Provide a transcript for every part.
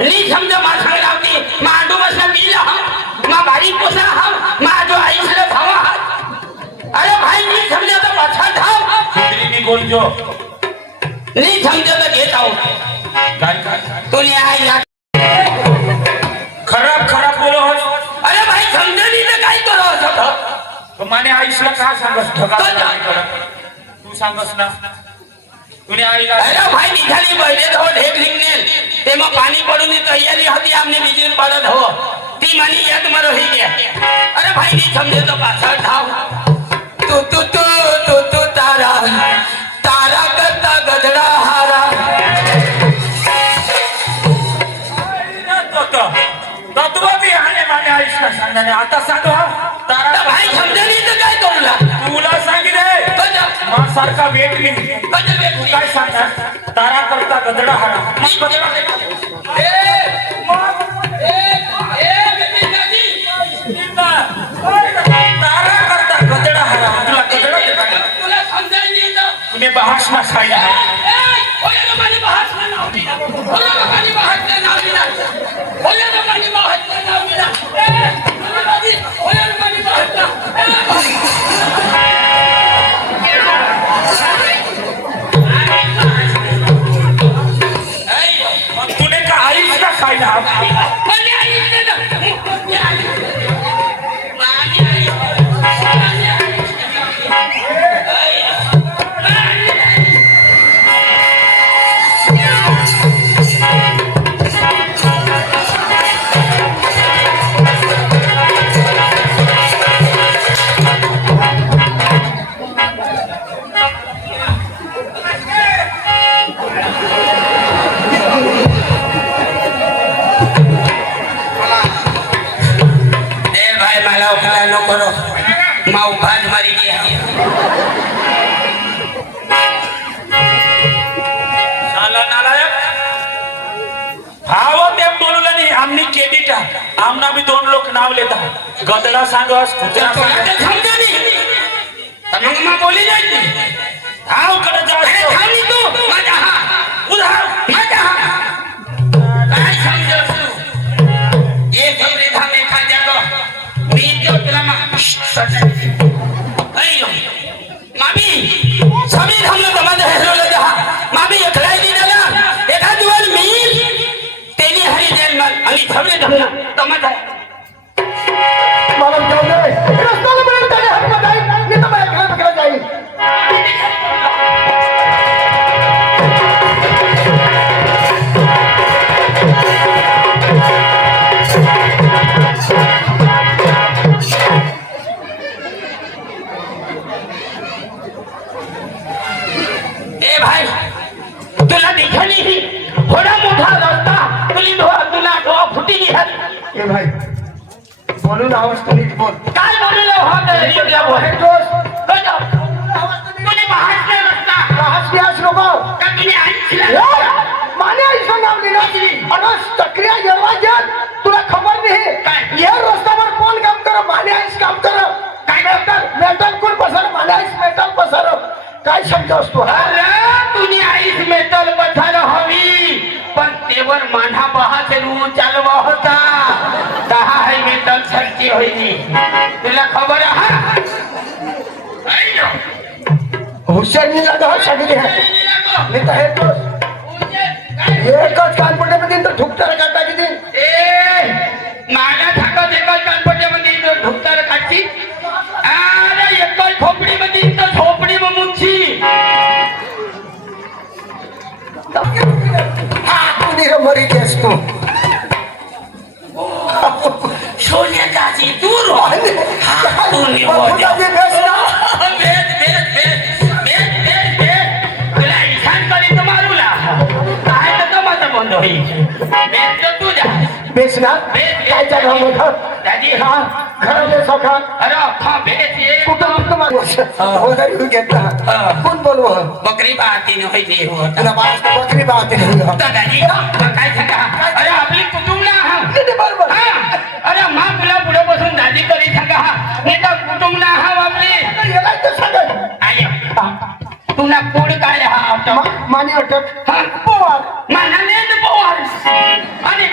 नी समजा मा सांगलावती मा आडू बसला गेला मा बारी पोसा हम मा जो आई से भावा अरे भाई नी समजा तो अच्छा था हिंदी में बोल जो नी समजा तो घेत आहो काय तूने आई या खराब खराब बोलो हो अरे भाई समजा नी तो काय करो असं तो माने आईसला का सांगस ढगा तू सांगस ना तूने आईला अरे भाई निघाली बहिले हो ढेक रिंगनेल ते मग पाणी पडून तयारी होती आमने बिजून पडत हो ती मानी याद मरो ही गया अरे भाई नी समजे तो पाछा धाव तू तू तू तू तू तारा तारा करता गजड़ा हारा तत्व भी आने माने आईसला सांगणे आता सांग तारा भाई समजे नी तर काय करूला तुला सांगितले मा सारखा वेटली तू काय सांगणार तारा करता गदडा हारा तारा करता गदडा हारा तुला गदडा तुला समजायला येतं तुने भाषण खायला ओया लोकांनी भाषण लावली ना ओया लोकांनी भाषण लावली ना ओया लोकांनी भाषण लावली ना ओया लोकांनी तुने का आईस का खायला करो माऊ भाज मारी गया साला नालायक हाव ते बोलूला नाही आमनी केडीटा आमना भी दोन लोक नाव लेता गदडा सांगस कुत्रा समजा नाही मग मा बोली नाही हाव कडे जा थांबी तू माझा हा उधार माझा हा काय समजस तू ये समरे धामे खाजा गो मी जो तुला मा अयो मामी सभी हमने तमद हेलो ले जा मामी एकलाई दी ना एका दिवस मी तेनी हरी जेल में आणि थबरे धमना तमद है मालूम जाऊ दे रस्ता में मेरे तेरे हाथ में जाई नहीं तो मैं अकेले पकड़ा जाई ए भाई तुला दिखली ही थोड़ा मोठा रास्ता तुली तुला डोळा फुटी है ए भाई बोलू ना आवाज तो नीट बोल काय बोललो हो ते योग्य बोल दोस्त गजो तुने बाहर से रास्ता राहस प्यास लोगो कमीने आणला माने ऐसा नाम लिना अरे सक्रिय दरवाजात तुला खबर नाही काय? या रस्त्यावर कोण काम कर माने ऐस काम कर काय? मेटल कोण पसर माने ऐस मेटल पसर काय समजस तू अरे तुनी आईस मेटल पथार हवी पण तेवर मान्हा बहाचे रू चालवा होता कहा है मेटल छक्की होईनी तुला खबर आहे अय्यो हुशार नहीं लगा हो सगळे नहीं तो है तो एकच कानपट्यामध्ये तर ठुकतार काटा किती ए मागा थाका एकच कानपट्यामध्ये ढुकतार काढची अरे एकच खोपडीमध्ये तर झोपडी मुंची तू मरी केस तू सोनिया दाजी दूर हो तू निवड तुला इशान करी तर मारूला काय तर माझा बंद होईल तू जा बेस ना काय चालू मोठं दादी हा घराचे सखा अरे हा बेस ये कुटुंब वगैरे घेतला कोण बोलव बकरी बातीने होईल हो तुला बकरी बात नाही दादी काय सांगा अरे आपली कुटुंबला हा बरोबर अरे मा तुला पुढे बसून दादी करी सांगा नाही तर कुटुंबला हा आपली याला तर सांगत आय तुला पोड काय हा मानी अटक हा पवार मनाने पवार आणि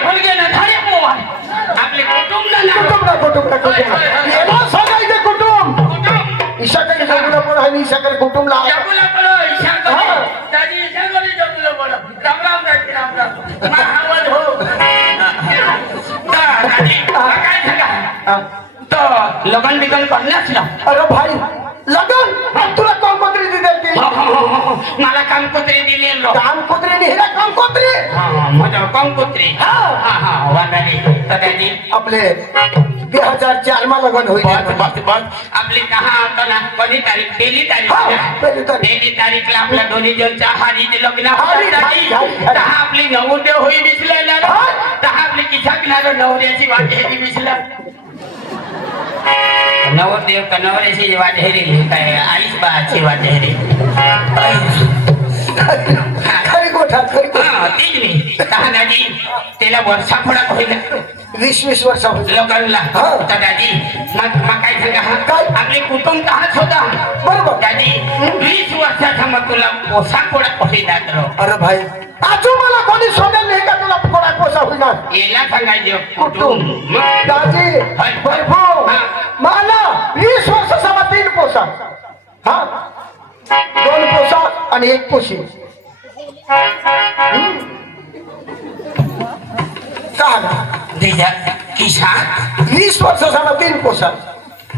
याला सांगायचं कुटुंब ईशाकडे जगूला पण आहे ईशाकडे कुटुंबला जगूला बोलो, ईशा बोलो. दादी ईशा बोलो, जगूला बोलो. राम राम दादी, राम राम. महावत हो. तर दादी, काय सांगा? तर लगन बिगन करण्यास ना. अरे भाई लगन आणि तुला कंकोत्री दिली ती मला कामकुत्री दिली लो. कामकोत्री नाही हिला कंकोत्री माझ्या कामकुत्री. वादाली. तर दादी आपले 2004 मा लगन होईल बस आपली कहा होतं ना कोणी तारीख पहिली तारीख हा, पहिली तारीख. पहिली तारीखला आपल्या दोन्ही जणच्या हारीचे लग्न हारी, होतं. हारी, हारी, हारी. दहा आपली नवरदेव होई दिसलेला हा. दहा आपली किसाकणार नवऱ्याची वाट हेरी दिसला नवरदेव का नवऱ्याची वाट हेरी काय आईच बाची वाट हेरी खरी गोठा खरी गोठा. हा तीच मी दादी त्याला वर्षा फडक होईल 20 वर्ष होईल लोकांना हा. तर दादी मग काय सांगा काय? आपले कुटुंब काच होता बरोबर. दादी 20 वर्षाचा मग तुला पोशाख फडक होईल दादरो अरे भाई आजू मला कोणी सोडेल नाही का तुला कोणा कोसा होईना याला सांगायचं कुटुंब मग दाजी हाय. वैभव हा. मला 20 वर्ष समा 3 पोशाख हा 2 पोशाख आणि 1 पोशी का तुझ्या खिशात 20 वर्ष समा 3 पोशाख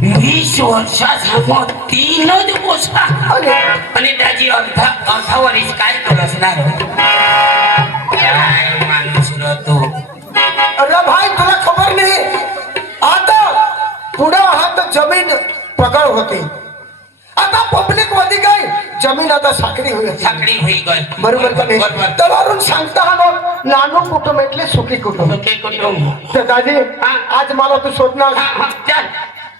20 वर्षाचा मग 3च पोशाख आणि त्याची अर्धा वरीस काय करसणार काय माणूस र तू अरे भाई तुला खबर नाही आता पुढे हात जमीन पगड होते आता पब्लिक मध्ये काय जमीन आता साखरी होईल साखळी होई गय बरोबर का नाही तवारून सांगता हा नानू कुटुंब એટલે सुखी कुटुंब ओके कुटुंब तर दादी आज मला तू शोधणार चल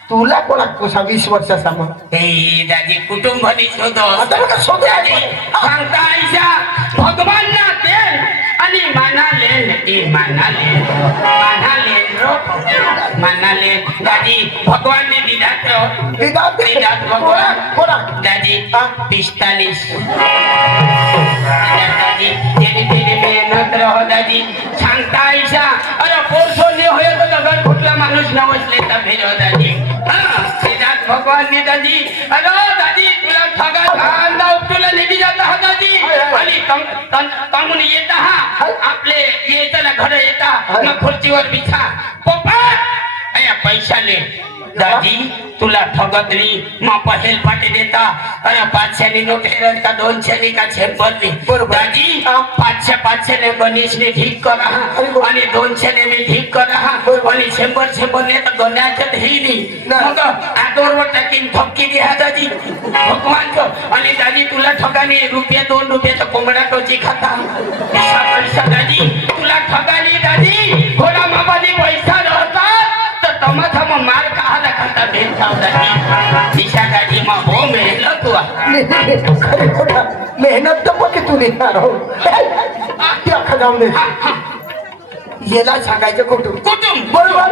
तुला कोणा कोसा 20 वर्षाचा मग हे दादी कुटुंब शोधो आता बघा शोधू दादी सांगता आईशा भगवान ना देन आणि माना लेन ए माना लेन रो माना लेन दादी भगवान ने दिलात रो दिलात भगवान कोणा दादी 45 दादी तेरी तेरी मेहनत रहो दादी सांगता आईशा अरे पोरसो ने होय तो लगन फुटला माणूस नवसले तर भेरो दादी दिलात भगवान ने दादी अरे दादी तुला ठगा खांदा तुला निधी जाता हा दादी आणि तंगून येता हा आपले येताना घर येता मग खुर्चीवर बिछा पप्पा अया पैसा ले दादी तुला ठगतली मग पहेल पाठी देता अरे 500 नोट हेरन का 200 का 100 बरोबर. दादी 500 ने गणेश ने ठीक करा आणि 200 ने मी ठीक करा आणि 100 ने तर गण्याच्यात ही नाही मग आदोरवर टाकीन थपकी द्या दादी भगवानचं आणि दादी तुला ठगानी ₹2 कोंबडा टोची खाता पैसा दादी तुला ठगानी दादी घोडा मामानी पैसा रहता तर तमाथा मग मार कहाला खाता भेट खाव दादी दिशा दादी मग हो मेहनत तू खरी खोटा मेहनत तर पकी तू देणार हो ते अख्खा जाऊन दे याला सांगायचं कुटुंब कुटुंब बरोबर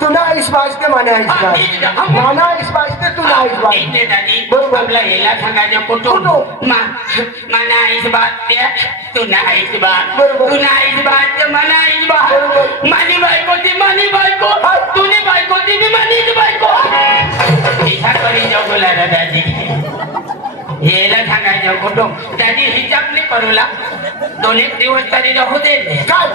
तू ना आईस वाजते माना आईस वाजते तू ना आईस वाजते दादी बरोबर. आपला याला सांगायचं कुटुंब कुटुंब. मना आईस बात तू ना आईस बात बरोबर. तू ना आईस बात मना आईस बात बरोबर. मानी बायको ती मानी बायको तुनी बायको ती मी मानीच बायको इच्छा करी जगोला रे दादी याला सांगायचं कुटुंब दादी हिजाब नाही करूला 2-1 दिवस तरी राहू दे काय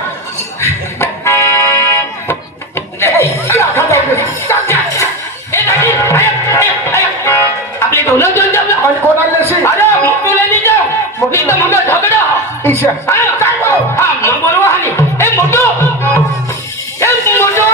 आपली दोन जण जमलं आणि कोणाला नसेल अरे मग तुला नाही जाऊ मी तर मग झगडा ईशा हा मग बोलवा हानी ए मोठो ए मोठो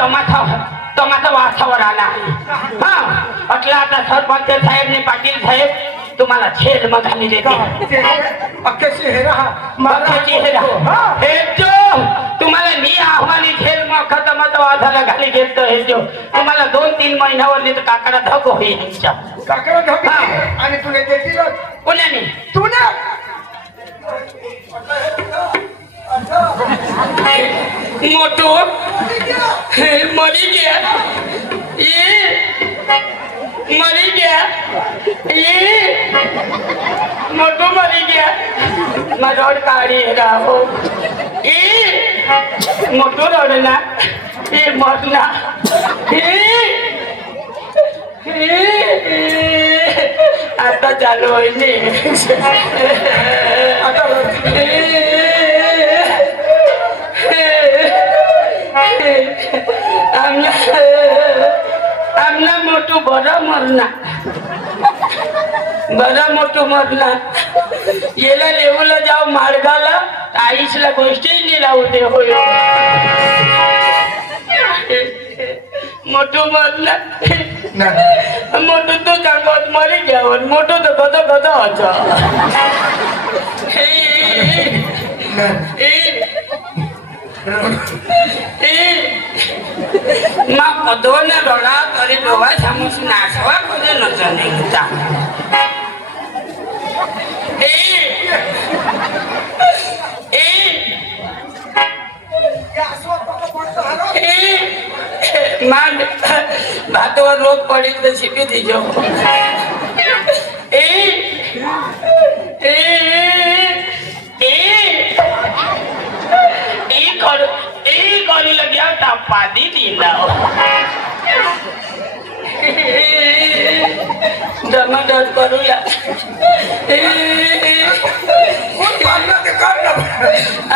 टमाटा वासावर आला आहे हा म्हटलं आता सरपंच साहेब ने पाटील साहेब तुम्हाला छेड मगानी देते अख्ख्याची हेरा मगाची हेरा हे जो तुम्हाला मी आव्हानी छेड मग टमाटा वासाला घाली घेतो हे जो तुम्हाला 2-3 महिन्यावर नाही तर काकडा धक होईल तुमच्या काकडा धक आणि तुला देतील कोणाने तुला मोटू मरी गया ये मरी गया ये मोटू मरी गया मैं रोड काढ़ी रहा हो ये मोटू रोडना ये मरना आता चालू होईल आमना मोठू बरं मरना येला लेवला जाऊ मार्गाला आईसला गोष्टी लिहिला होते होय मोठू मरला मोठू तो सांगत मरी घ्यावर मोठू तर कद होता मग दोन डोळा तरी डोळा समोस नाचवा कधी नचा निघता मान भातवर रोग पडेल तर शिपी दिजो करू लग्या टप्पा दी दिला जमादार करूया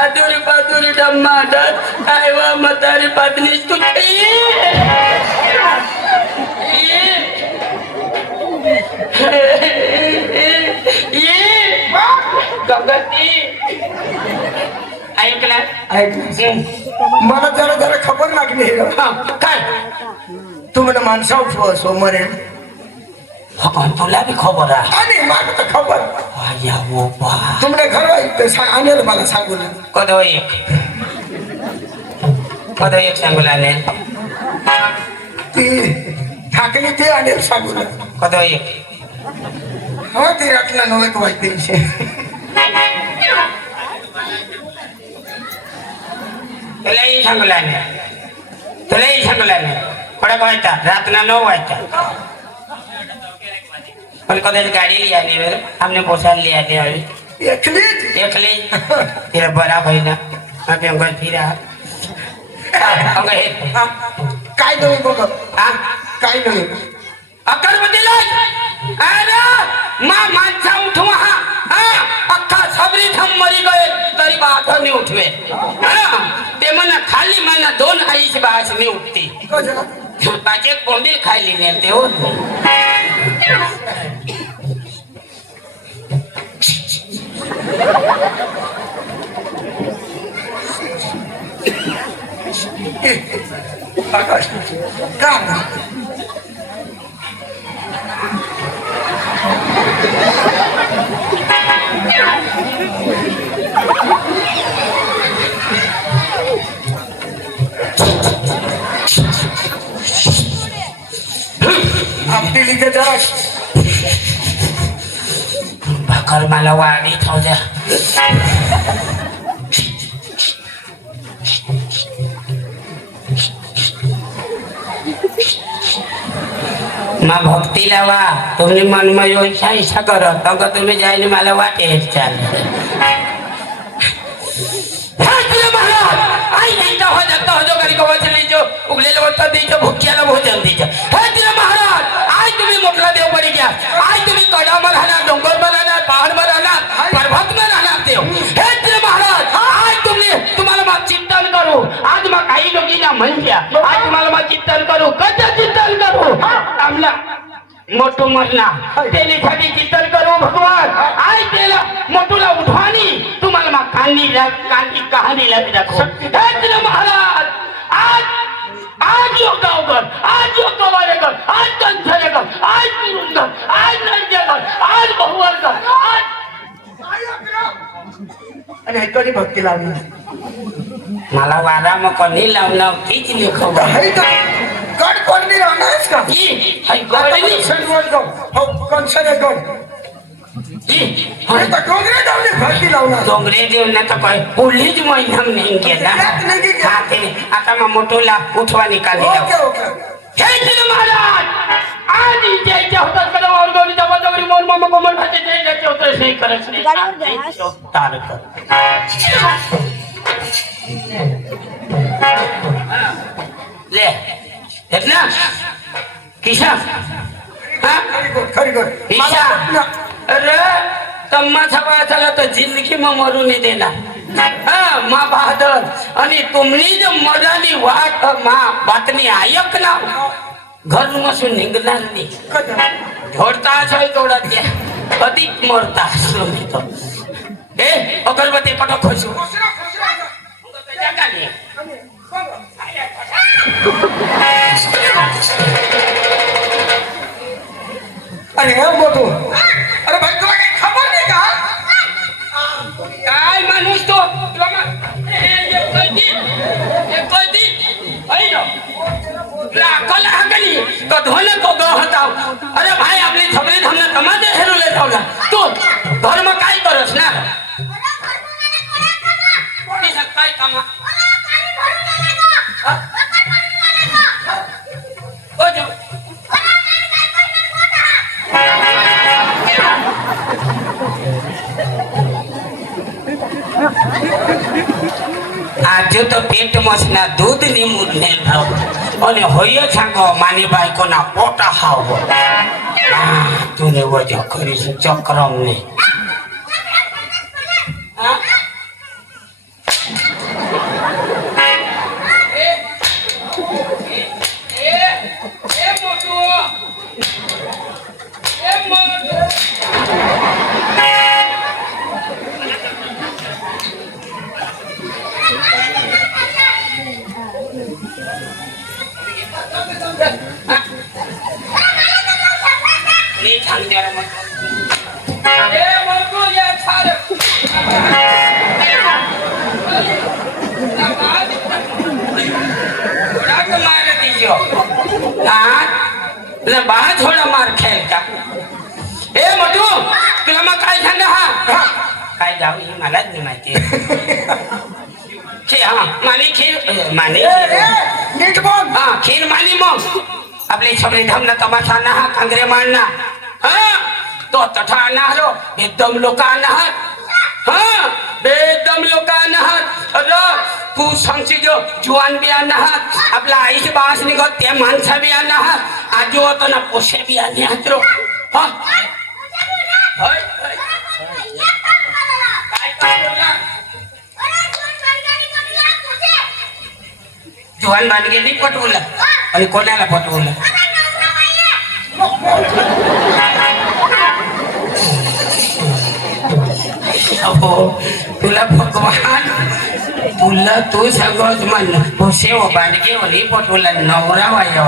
आदुरी पादुरी जमादार आयवा म्हातारी पातनी तुझी गगती ऐकलं मला जरा जरा खबर लागली काय तू म्हणे माणसा उठव सोमवारी तुला बी खबर आहे आणि मला तर खबर तुमने घर आणेल मला सांगू कदो एक सांगू आले ती ठाकली ते आणेल सांगू कदो एक हो ती राखला नव्हे तू माहिती तुलाही सांगला नाही कडक व्हायचा रातना 9 व्हायचा पण कदाच गाडी लिहाली हमने पोसाल लिहाली हवी एकली तिला बरा होईना माझ्या अंगात फिरा अंग हे काय नाही बघ काय नाही अकरबतीला अरे माणसा उठवा अख्खा सबरी थम मरी गए तरी बात नाही उठवे ते म्हणा खाली म्हणा 2 आईची बास मी उठती पाच एक बोंबील खायली नाही ते हो भाकर मला वाढी खाऊ द्या मा भक्ती लावा तुम्ही मनमा योजना इच्छा करत अगं तुम्ही जायला मला वाटे चाल उगलेलं वाटतं द्यायचं भुक्याला भोजन द्यायचं हे तिला महाराज आज तुम्ही मोठला देव बरी घ्या आज तुम्ही कडामा राहणार डोंगरवर राहणार पहाडवर राहणार पर्वतवर राहणार देव हे तिला महाराज आज तुम्हाला मग चिंतन करू आज मग काही लोकींना म्हणत्या आज तुम्हाला मग चिंतन करू कसं चिंतन करू आमला मोठू मरना त्यासाठी चिंतन करू भगवान आज त्याला मोठूला उठवानी तुम्हाला मग कांदी कहाणी दाखव हे तिला महाराज आज आज यो गावकर, आज यो कवालेकर, आज कंठरेकर, आज तिरुंगर, आज नंदेकर, आज बहुवरकर, आज आणि ऐकणी भक्ती लावली मला वारा मग कोणी लावणार तीच लेखव हे तर गड कोणी राहणारच का गडनी कंसन आहे गड हे तर डोंगरे लावली भक्ती लावणार डोंगरे देवना तर काय पुढलीच महिना नाही गेला नाही गेला. हा ते आता मग मोठोला उठवा निकाली ओके ओके जय महाराज आज जयच्या होतात मला वर्गवली जबाबदारी मोल मामा कोमल भाते जयच्या होतं सही करत नाही तारक ले हेत ना किशा हा खरी गड किशा अरे तम्मा छापा चला तर जिंदगी में मरू नहीं देना हाँ माँ बहादुर आणि तुमनी जो मराली वाट माँ बातनी आयक ना घर मसून निघणार नाही झोडता आहे तेवढा द्या अधिक मरता असलो मी तो ए अगरबत्ती पटक खोसू अरे हे मोठू अरे भाई तुला काही खबर नाही का काय माणूस तो अरे भाई आपली सगळी धमना कमाते हेरुले ठेवला तू धर्म काय करस ना काय कामा आज तो पेट मसना दूध ની મુદને ભાવ અને હોય છાંગો માની બાઈ કોના પોટા હાવ તું ને વજો કરી છે ચક્રમ ને बाहा थोडा मार खेळ का ए मोठू तुला मग काय सांगा हा काय जाऊ ही मलाच नाही माहिती हा मानी खीर मानी नीट बोल हा खीर मानी मग आपले सगळे धमना तमाशा ना हा कांगरे मारना हा तो तठा ना हलो एकदम लोकांना हा एकदम लोकांना अरे तू सांगशी जो जुवान बी आणा आपला आईची बास निघत ते माणसा बी आणा आजी होतो ना पोशे बी आणले हातरो हा जुवान बांधगेली पटवलं आणि कोणाला पटवलं अहो तुला भगवान तुला तू सगळंच म्हणलं भोसे हो बांडगे हो पटवला नवरा वायो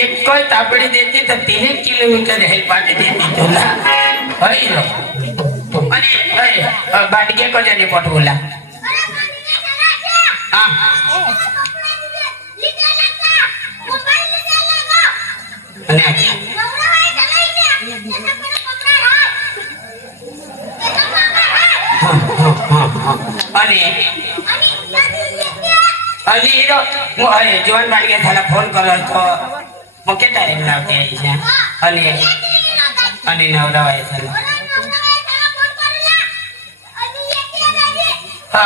एक तापडी देते तर 3 किलोमीटर हेल्पाट देते तुला आणि बांडगे कशाने पटवला हा आणि जीवन बाडगे झाला फोन करत तो मग किती टाइम लावते आईच्या आणि नवरा व्हायचा हा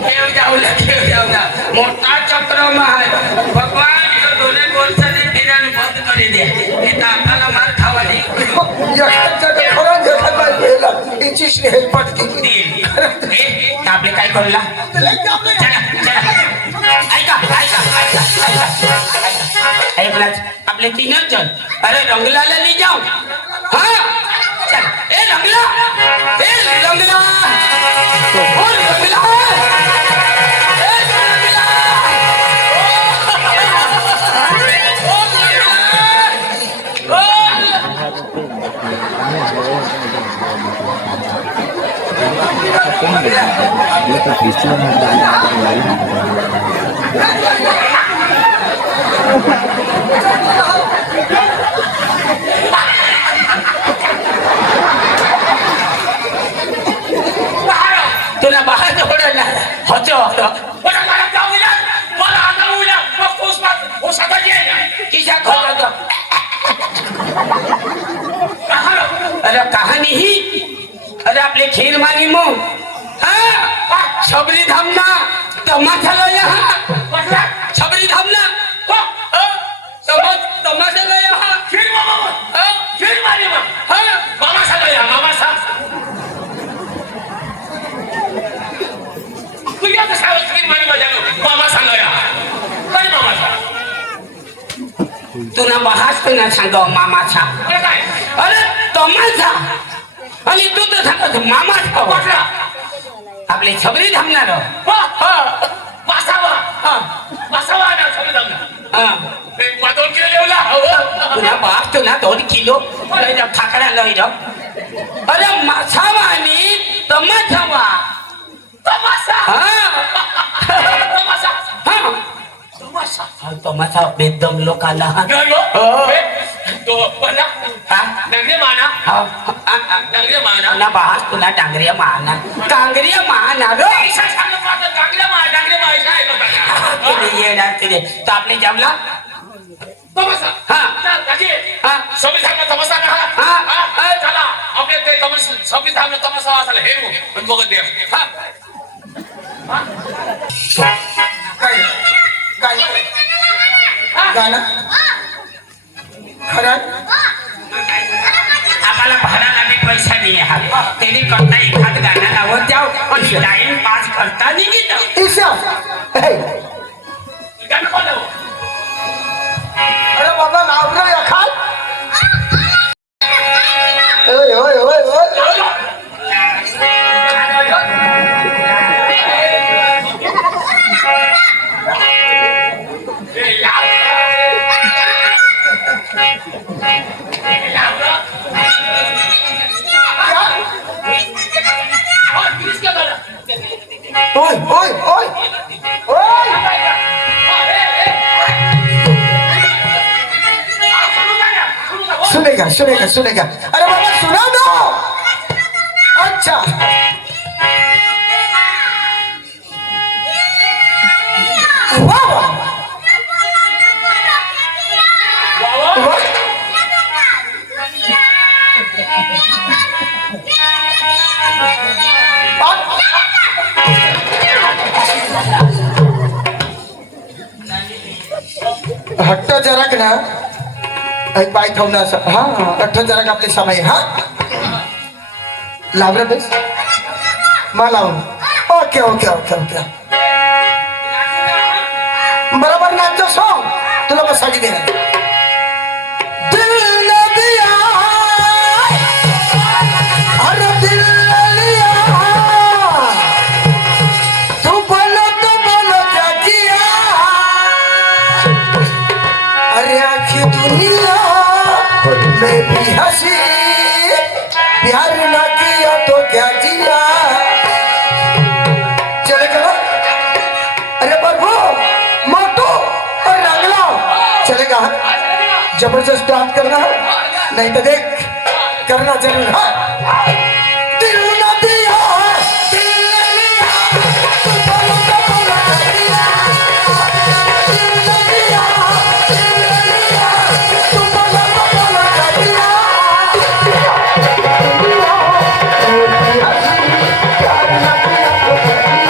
घेऊ जाऊला मोठा चक्रम आहे भगवान दोन्ही गोलसाने फिरायला बंद करी दे नाही तर आपल्याला मार खावा नाही आपले काय करूला ऐका ऐका ऐका ऐका ऐकलाच आपले 3च जण. अरे रंगलाला नाही जाऊ. हा चल. ए रंगला, ए रंगला, ओ रंगला, ए रंगला, तुला बाहेर जोडला होतो अरे कहाणी ही. अरे आपले खीर मानी मग हा छबरी धामना तमाशाला या छबरी धामना तमाशाला या तुला बहाच तुला सांगाव मामाचा. अरे तमाशा आणि तू तर सांगत मामाचा. आपली छबरी धामणार तुला बाप तुला 2 किलो ठाकरा लई जाऊ. अरे माछावा आणि तमाशावा तमाशा बेदम लोकांना ना बास तुला डांगरिया माना डांगरिया माना येणार तिथे तर आपले जमला गाणं खरं आम्हाला भाडाला बी पैसा नाही आहे. त्यांनी करता एखाद गाणं लावत द्या आणि टाइम पास करता निघित ईशा अरे बाबा नाव रे एखाद. ओय ओय ओय ओय ओय ओय ओय ओय सुनेगा सुनेगा सुनेगा. अरे बाबा सुना दो. अच्छा वाह हट्ट जराक ना पाय ठेवणं असं. हा हट्ट जराक आपले समय. हा लावलं बेस मा लावून. ओके ओके ओके ओके बरोबर नाचो सॉन्ग तुला बसायची देणार. दिल न दिया अरे दिल न लिया तू बोलो क्या किया. अरे आखी दुनिया में भी हंसी प्यार ना किया तो क्या जिया. चलेगा ना. अरे प्रभु मोटू और रंगला चलेगा. जबरदस्त डांस करना है नहीं तो देख करना जरूर है. दिल न दिया दिल न लिया तू बोलो क्या किया. दिल न दिया दिल न लिया तू बोलो क्या किया. प्यार ना किया तो क्या किया.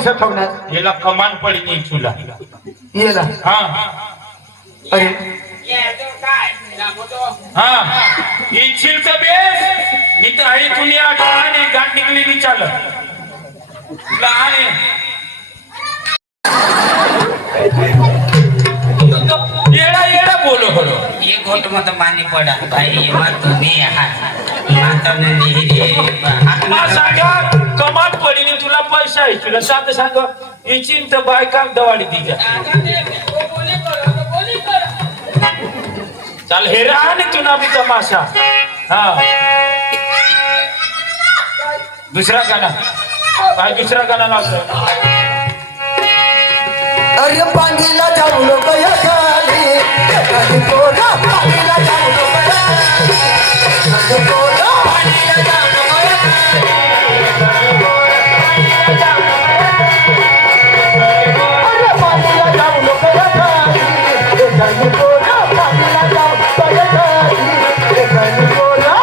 पैसा ठेवणार याला कमान पडी नाही तुला येला हा अरे हा इच्छिल तर बेस मी तर आई तुली आठवणी गाठ निघली विचारलं तुला आहे येडा येडा बोलो बोलो ये घोट मत मानी पड़ा भाई ये मत तुम्ही माता ने हा सांगा कमाल पडीने तुला पैसा आहे तुला साधं सांग इच्छिल तर बायका दवाडी तिच्या चाल हेरा आणि तुला बी तमाशा हा दुसरा गाणं काय दुसरा गाणं लागलं अरे पाणीला जाऊ नको या खाली पोरा पाणीला जाऊ नको या खाली पोरा पाणीला जाऊ नको या खाली अरे पाणीला जाऊ नको या खाली पोरा पाणीला जाऊ नको या खाली पोरा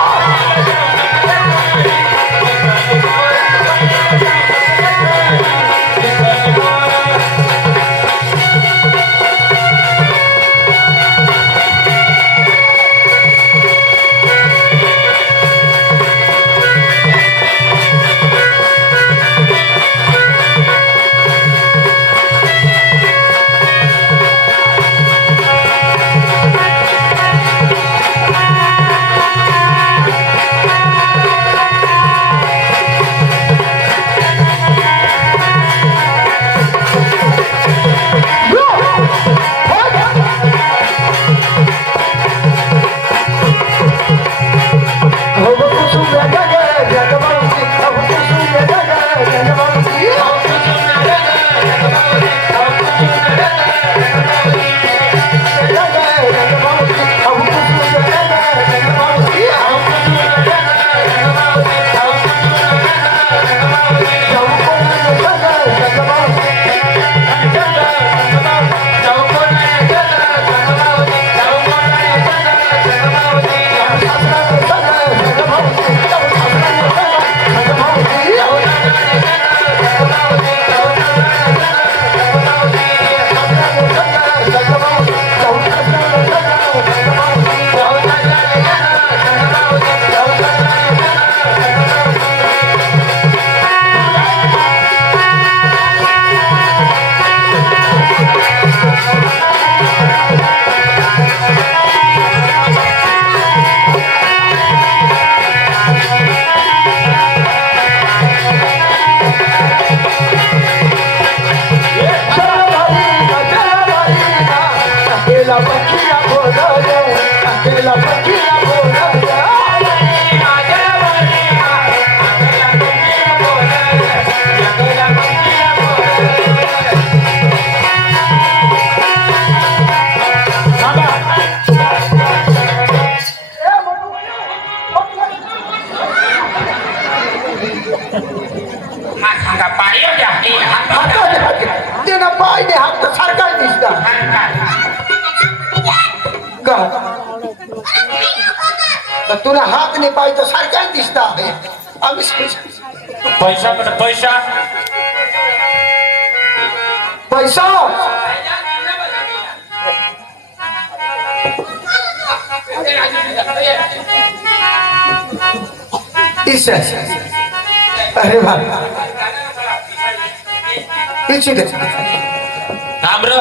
तुला हात नाही पाहिजे सारख्याच दिसत आहे आम्ही पैसा पैसा पैसा अरे बा थांब र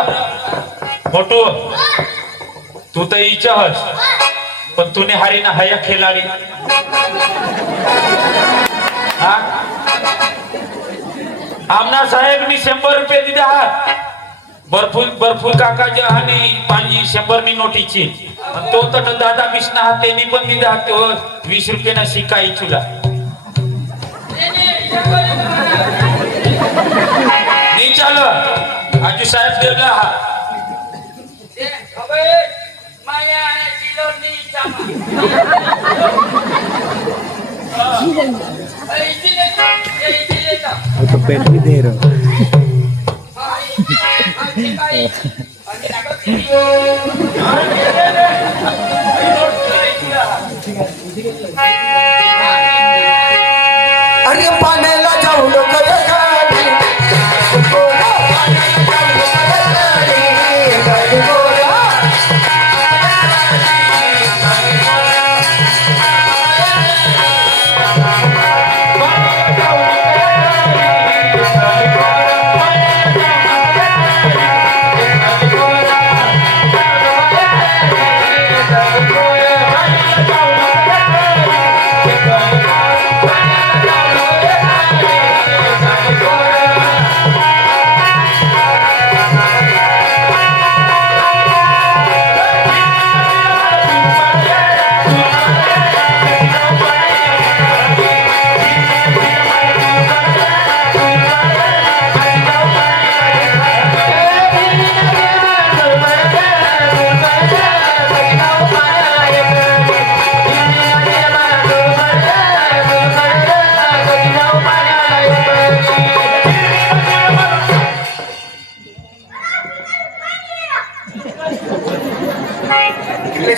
फोटो तू तर इच्छास पण तूने हारी ना हया खेळाडी हा आमना साहेबनी 100 रुपये दिले आहात बर्फुल काकाच्या आणि 100 नी नोटीची तो तर दादा बिष्णा हा त्यांनी पण दिले आहात तो 20 रुपये ना शिकाई तुला नाही चाल आजू साहेब देवला हा तो पेट भी दे रहा अरे पाण्याला जाऊ नको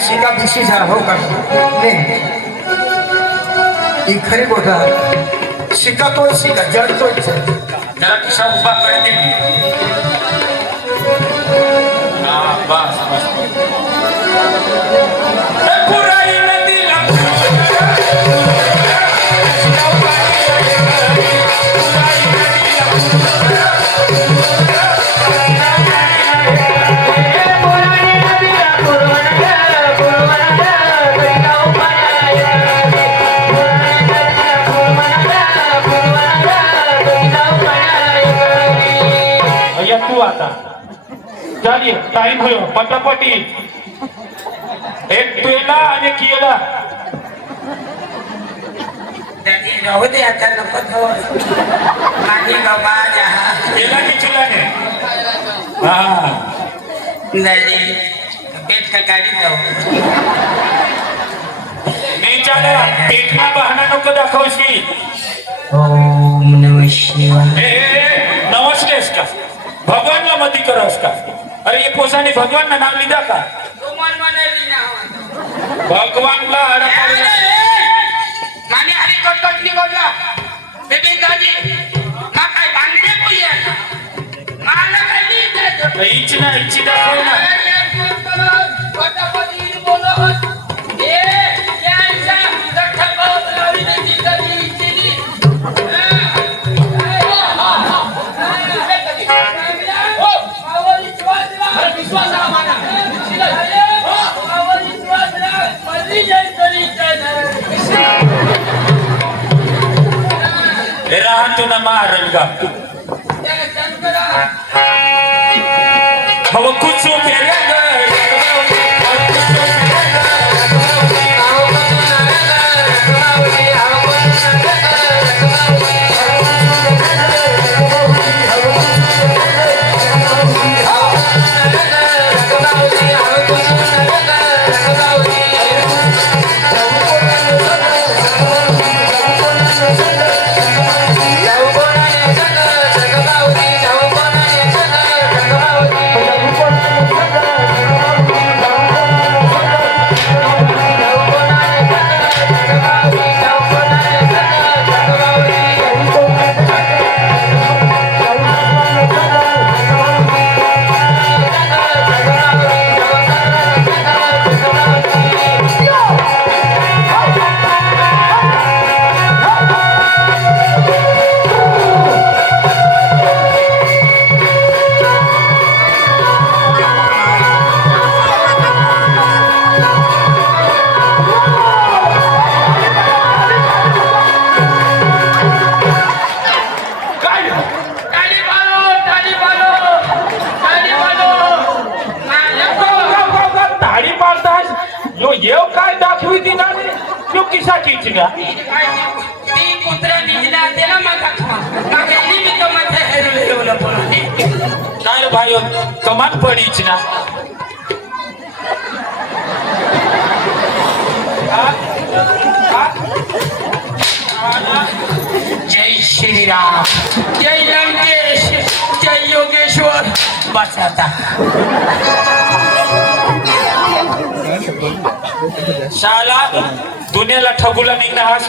शिका दिशी जा हो का नाही ही खरी गोष्ट आहे. शिका तो शिका जडतोच जरा खिसा उभा कर दे. हा बस बस. पुराई नदीला तू आता चालिए टाइम हो पटापटी एक तुला आणि एक येला. त्याची राहू दे आता नको खाऊ. माझी बाबा येला की चुलाने हा नाही पेट का गाडी जाऊ. मी चाला पेटला बहाना नको दाखवशी. ओम नमः शिवाय. नमस्तेस का भगवानला मती करस का. अरे ये पोसाने भगवान ना नाम लिदा का. भगवानला माने हरी कटकट निघाला बेबी दादी मा काय बांधले कोया मला काही इच्छा इच्छा दाखव ना. पटापटी बोलो ए यायचा दखल लावली नाही कधी इच्छिली. राहतो ना मारल का हव कुछ येव काय दाखवी दिना तो किसा कीचगा ती कुत्रा निजना त्याला माथा खा मागेली मी तो माथा हेरू हेवला बोलू. काय भाई कमान पडीच ना. जय श्रीराम जय लंकेश जय योगेश्वर. बस आता शाला दुनियाला ठगुला निघणार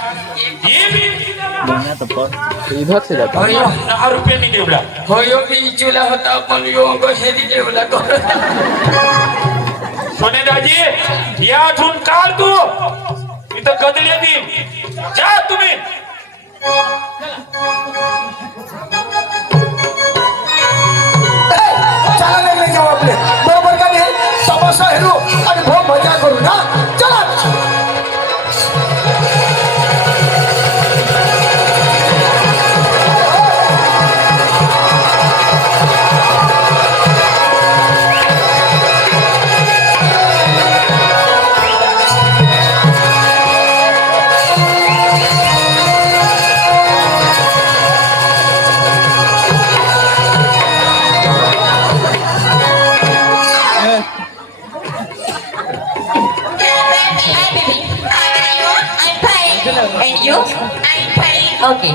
इधर से जाता होयो 10 रुपये नाही देवला. होयो मी चुला होता पण यो हेदी देवला कर. सोने दाजी या अजून काढ तू इथं गदडी येतील जा तुम्ही. चला नाही जाऊ आपले बरोबर का नाही तमाशा हेरू आणि भाऊ मजा करू ना चला. And you? I'm playing. Okay.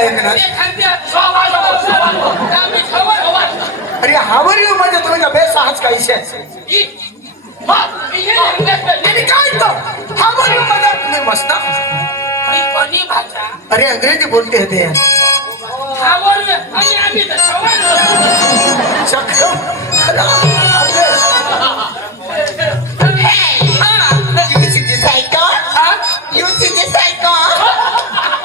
ऐकणार अरे हावर येऊ म्हणजे तुम्ही का बेस आहात काहीशे आणि काय तो हावर येऊ म्हणजे तुम्ही मस्त कोणी भाषा अरे अंग्रेजी बोलते होते चक्र You see the cycle?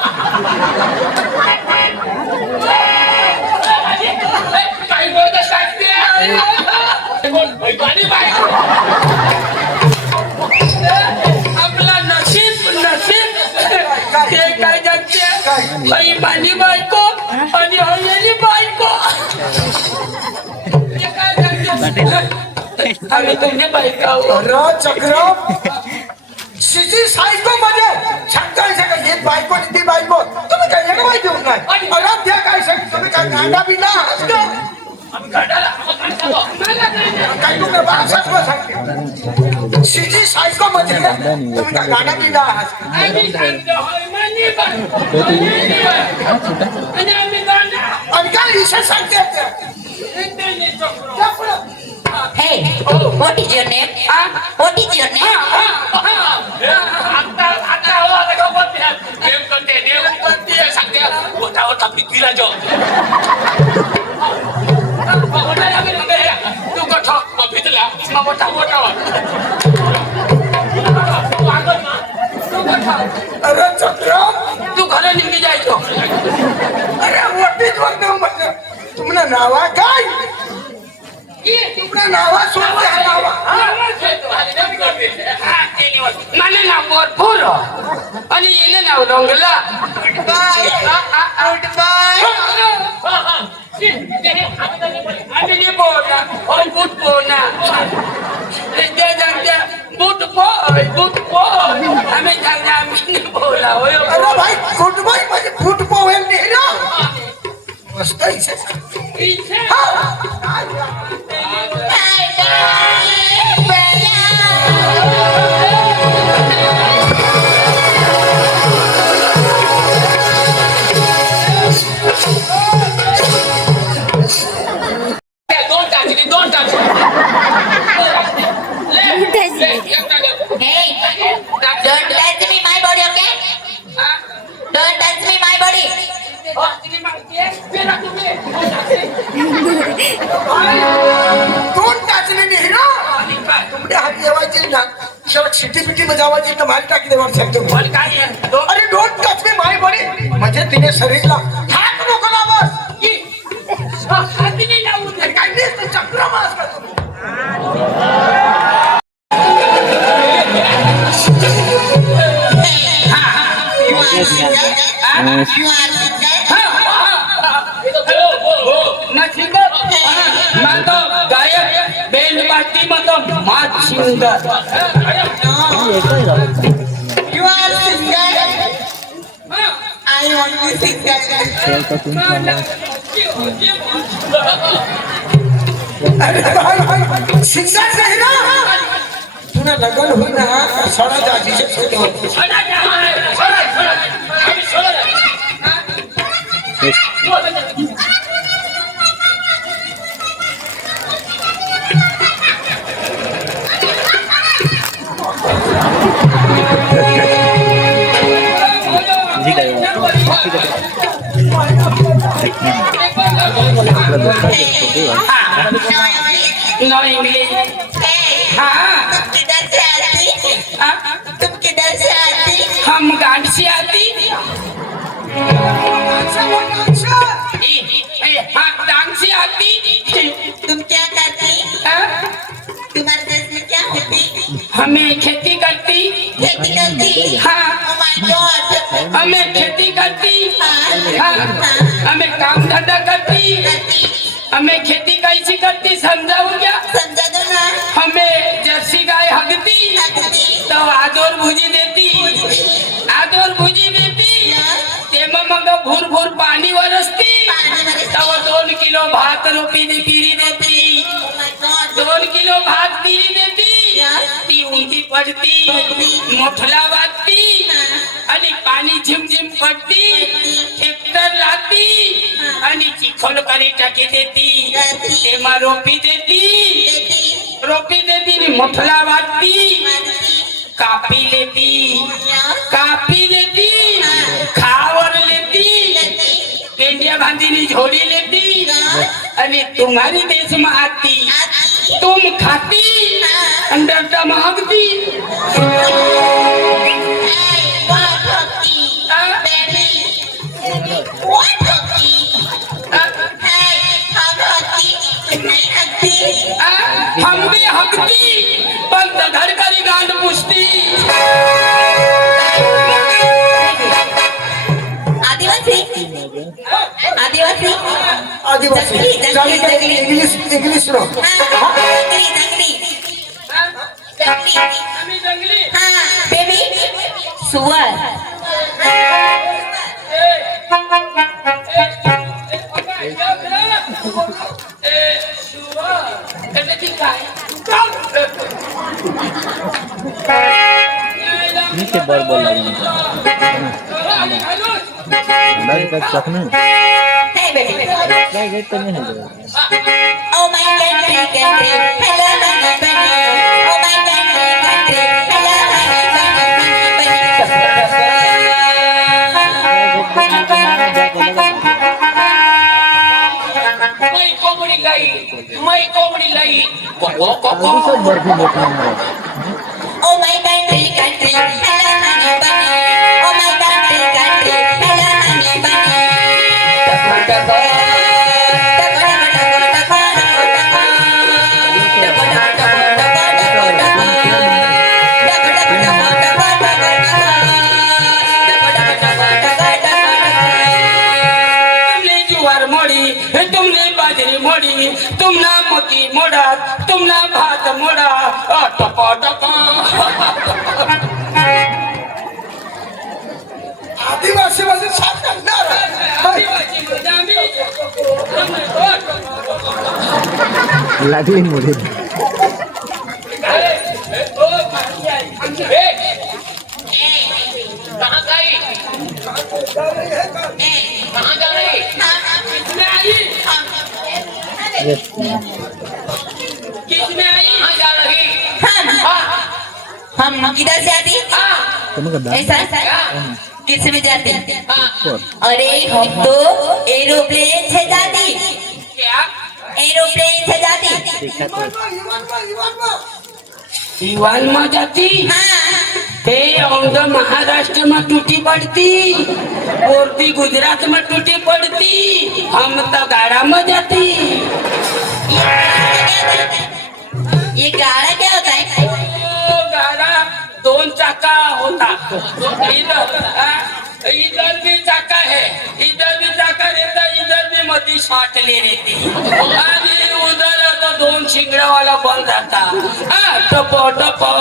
आपला नशीब नशीब ते काय जगते बाई माझी बायको आणि हळलेली बायको ते काय जगते आम्ही तुमची बायको अरे चक्र शिजी सायको मध्ये छक्का का एक बायको आणि ती बायको तुम्ही काय एक बायको नाही अरे त्या काय तुम्ही काय गाडा बिना असतो काय तुम्ही भाषाच सांगते शिजी सायको मध्ये तुम्ही काय गाडा बिना आहात आम्ही सांगतो माझी बायको आणि आम्ही गाणं आणि काय विषय सांगते Hey, what is your name? What is your name? अरे चक्र तू घरा निघी जायचो अरे वटीत म्हणजे तुमना नावा काय तुमना नावा सोडते हा नावा મને નામ ભરપૂર અને એને નામ રંગલા আমি নিব না ওই বুট পোনা বুট পয় আমি জানি আমি নিব না ওই अरे भाई गुड बाय म्हणजे फुट पोहेल नाही ना मस्त इसे Hey, don't touch me, my body, okay? Don't touch me, my body. दोन टाचले नाही ना तुमच्या हात जेवायचे ना शेवट सिटी पिटी मध्ये जावायची तर मारी टाकी देवार सांगतो अरे don't touch me my body म्हणजे तिने शरीरला हात नको लावस काय नाही चक्र मास You are गायक बेंड पार्टी मतलब मात singer You are singer. I want to singer. अरे भाई शिक्षा नहीं ना तूने लगन हुई ना सड़ा जाती से छोटे हो नो इंग्लिश हाँ तुम किधर से आती? हम गांड से आती हाँ डांग से आती तुम क्या करती? हाँ? तुम्हारे देश में क्या होती? हमें खेती करती खेती करती? हाँ Oh my God. हमें खेती करती हाँ। हाँ हमें काम धंधा करती करती? हमें खेती कैसी करती समझाऊं क्या समझा दो ना। हमें जर्सी गाय हगती करती? तो आदोर भुजी देती आदोर भुजी देती तेम मग भूर भूर पाणी वरसती पाणी वरसती. तव 2 किलो भात रोपी पीरी देती Oh my God. 2 किलो भात पीरी देती ती उंची पडती मोठला वाजती आणि पाणी झिमझिम पडती ट्रॅक्टर लागती आणि चिखल करी टाकी देती तेव्हा रोपी देती आणि मोठला वाजती कापी लेती खावर लेती पेंडिया बांधीनी झोड़ी लेती आणि तुम्हारी देश में आती तुम खाती अंडर मांगती हम भी हकती पण घर करी गांड पुसती आदिवासी आदिवासी आदिवासी जंगली इंग्लिश लो जंगली हाँ बेबी सुअर नीचे ball ball Hey baby Oh my country hello honey bunny Oh my country hello honey bunny मैं कोमड़ी लाई Oh my country hello honey bunny Oh my country hello honey bunny तुमने बाजरी मोड़ी तुम ना मक्की मोड़ा तुम ना भात मोड़ा टपा टपा आदिवासी मध्ये साथ करणार आदिवासी मजामी लागली मुली कहाँ गई कहाँ जा रही किसमें आई किसमें आई कहाँ जा रही हम किधर से आती ऐसा किस में जाती अरे हम तो एरोप्लेन से जाती क्या एरोप्लेन से जाती दीवान में जाती हाँ ते औंध महाराष्ट्र में टूटी पड़ती पोरती गुजरात में टूटी पड़ती हम तो गाड़ा में जाती ये गाड़ा क्या होता है ओ, गाड़ा दोन चाका होता इधर भी चाका है इधर भी चाका रहता इधर भी मधी साठ ले रहती आणि उधर तो दोन शिंगड़ा वाला बंद रहता टपो टपो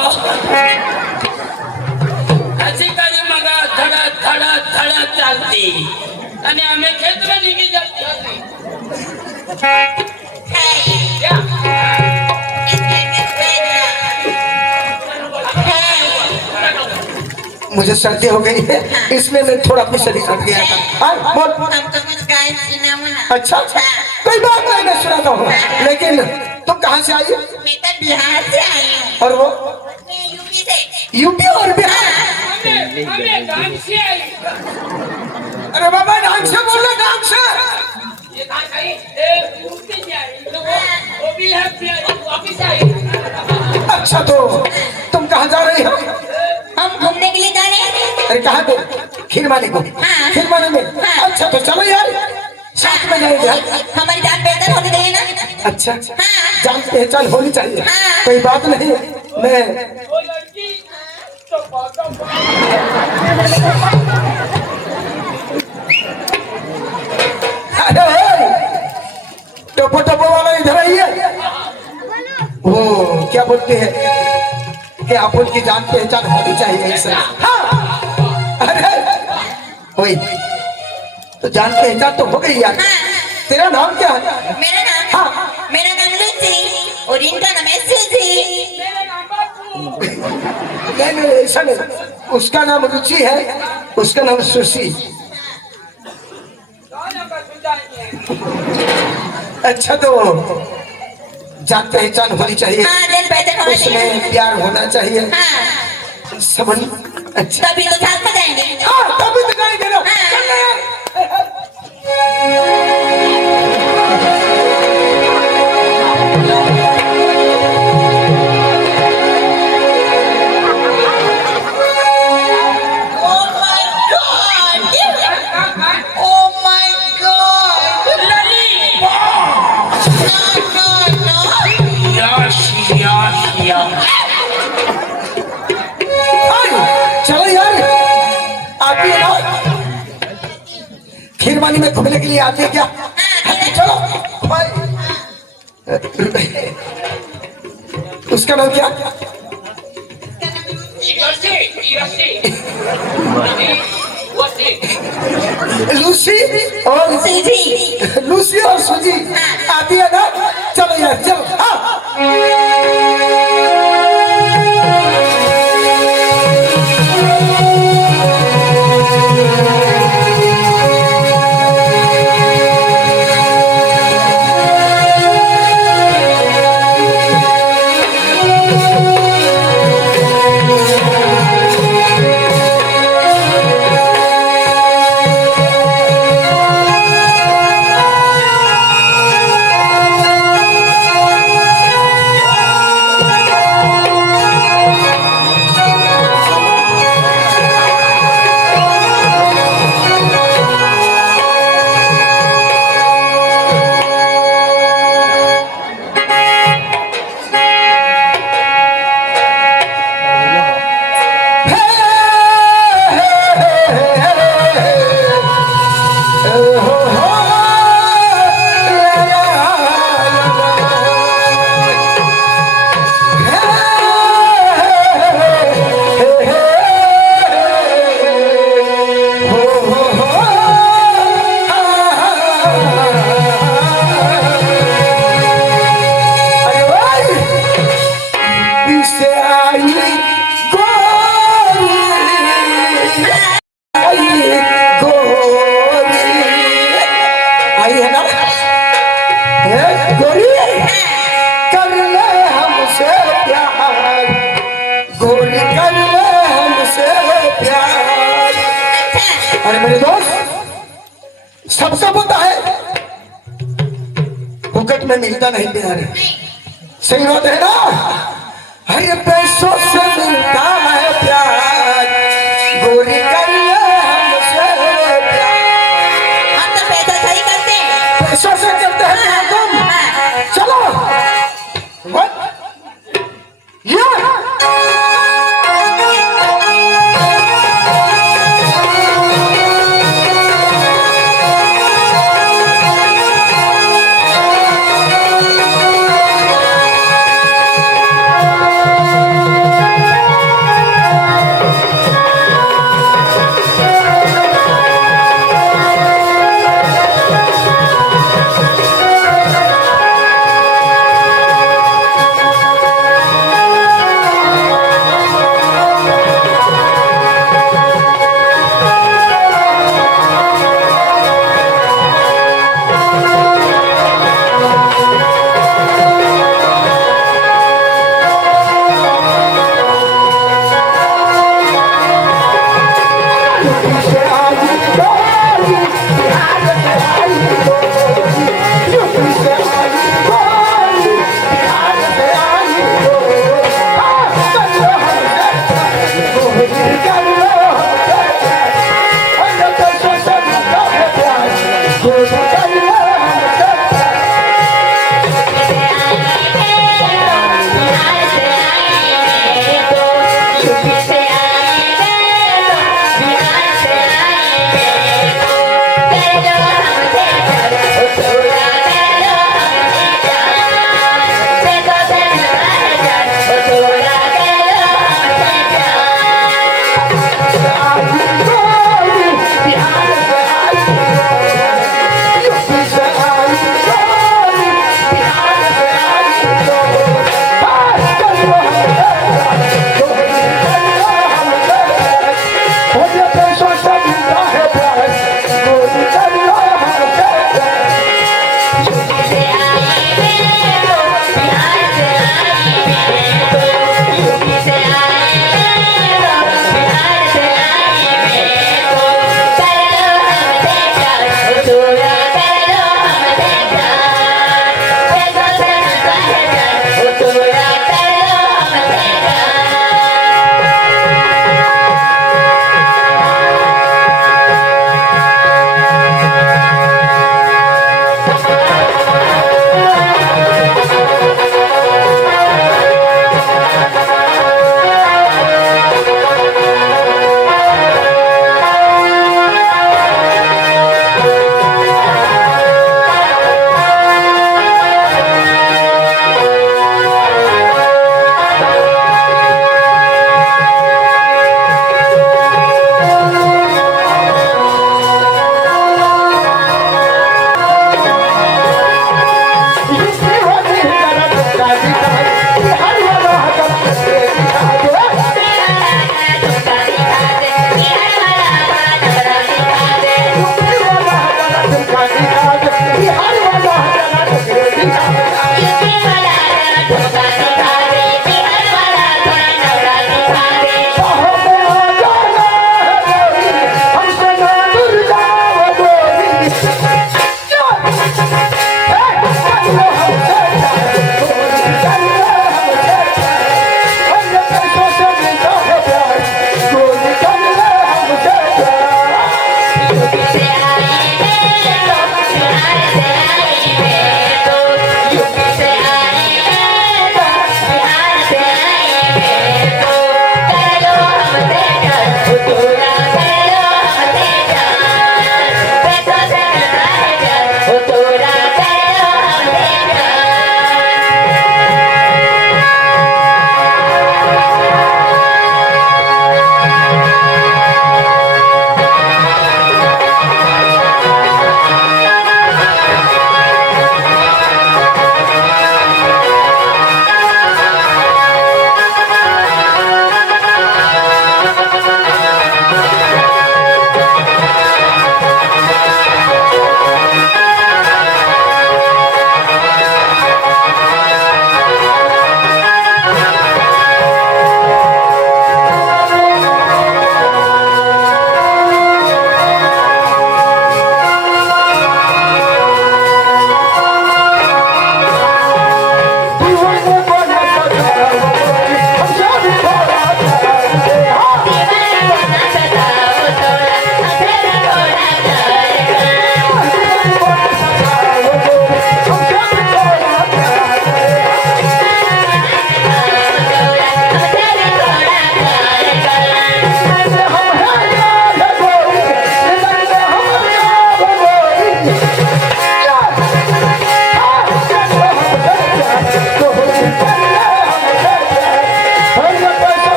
अशी कधी मग धडक धडक धडक चालती आणि आम्ही खेत में निघी जाती मुझे सर्दी हो गई है इसलिए मैं थोड़ा अपनी शरीर हट गया था हाँ बोल हमको कुछ गाय सुना मुना अच्छा कोई बात नहीं मैं सुनाता हूँ लेकिन तुम कहाँ से आई हो मैं तो बिहार से आई हूँ और वो मैं यूपी से यूपी और बिहार हमें गांव से आई अरे बाबा ढंग से बोलो ढंग से ये कहाँ गई घूमते जाए वो भी है वापिस आई अच्छा तो तुम कहाँ जा रही हो हम घूमने के लिए जा रहे हैं अरे कहाँ पे खीरमाने को हाँ। खीरमाने में हाँ। अच्छा तो चलो यार साथ में जाएंगे यार हमारी जान पहचान होनी चाहिए ना अच्छा हाँ। जान पहचान होनी चाहिए हाँ। कोई बात नहीं मैं वो लड़की अरे टोपो टोपो वाला इधर आइए वो क्या बोलते हैं कि आप उनकी जान पहचान होनी चाहिए ऐसा हाँ अरे वही तो जान पहचान तो हो गई यार तेरा नाम क्या है मेरा नाम हाँ लूसी और इनका नाम है सूजी नहीं नहीं ऐसा नहीं, उसका नाम रुचि है, उसका नाम सुशी। अच्छा तो जान पहचान होनी चाहिए, हाँ जान पहचान होना चाहिए। उसमें प्यार होना चाहिए, हाँ समझ। अच्छा तभी तो साथ में जाएंगे। हाँ तभी तो जाएंगे ना, चल ना यार। चलो यार, आती है ना खीरवानी में घूमने के लिए आती है क्या? चलो भाई। उसका नाम क्या? लूसी और सीधी लूसी और सुजी आती है ना? चलो यार चलो। हाँ अरे मेरे दोस्त, सबको पता है फुकट में मिलता नहीं प्यार, सही बात है ना? अरे पैसों से मिलता है प्यार, गोरी कर ले हमसे प्यार। हम तो पैसा सही करते हैं। पैसों से करते हैं प्यार तुम? चलो What? Yeah!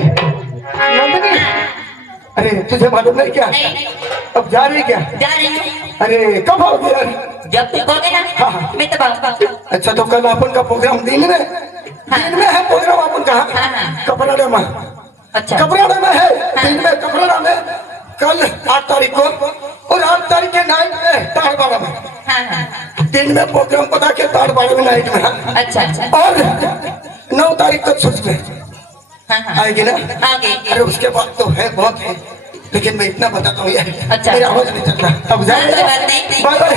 नंदिनी, अरे तुझे मालूम नहीं क्या नहीं अब जा रही क्या? जा रही हूँ। अरे कब आओगे यार? जब तू कहोगे ना हाँ। मैं तब आऊंगा। अच्छा तो कल अपन का प्रोग्राम दिन में है प्रोग्राम अपन का हाँ। कपराड़ा में अच्छा कपराड़ा में है दिन में कपराड़ा में कल 8 तारीख को और 8 तारीख के नाइट में ताड़बाड़ा में हाँ हाँ दिन में प्रोग्राम पता के ताड़बाड़ा में नाइट में है। अच्छा अच्छा और 9 तारीख को छुट में हाँ हाँ आएगी ना? आगे अरे उसके बाद तो है बहुत है लेकिन मैं इतना बताता हूँ यार अच्छा। मेरा आवाज नहीं चलता अब हाँ, कोई बात नहीं। बाय बाय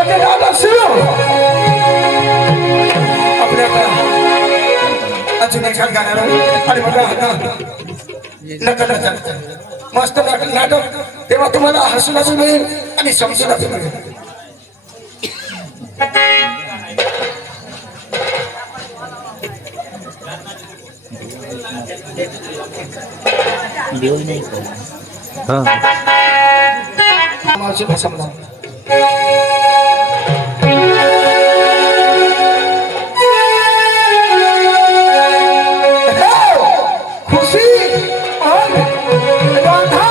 ओके दादा सुनो अपने अच्छे निकाल गाना रहो अरे बघा नका मस्त नाटक तेव्हा तुम्हाला हसून मिळेल आणि समजून मिळेल देऊ नाही का? मावशी भाषा म्हणा खुशी और राधा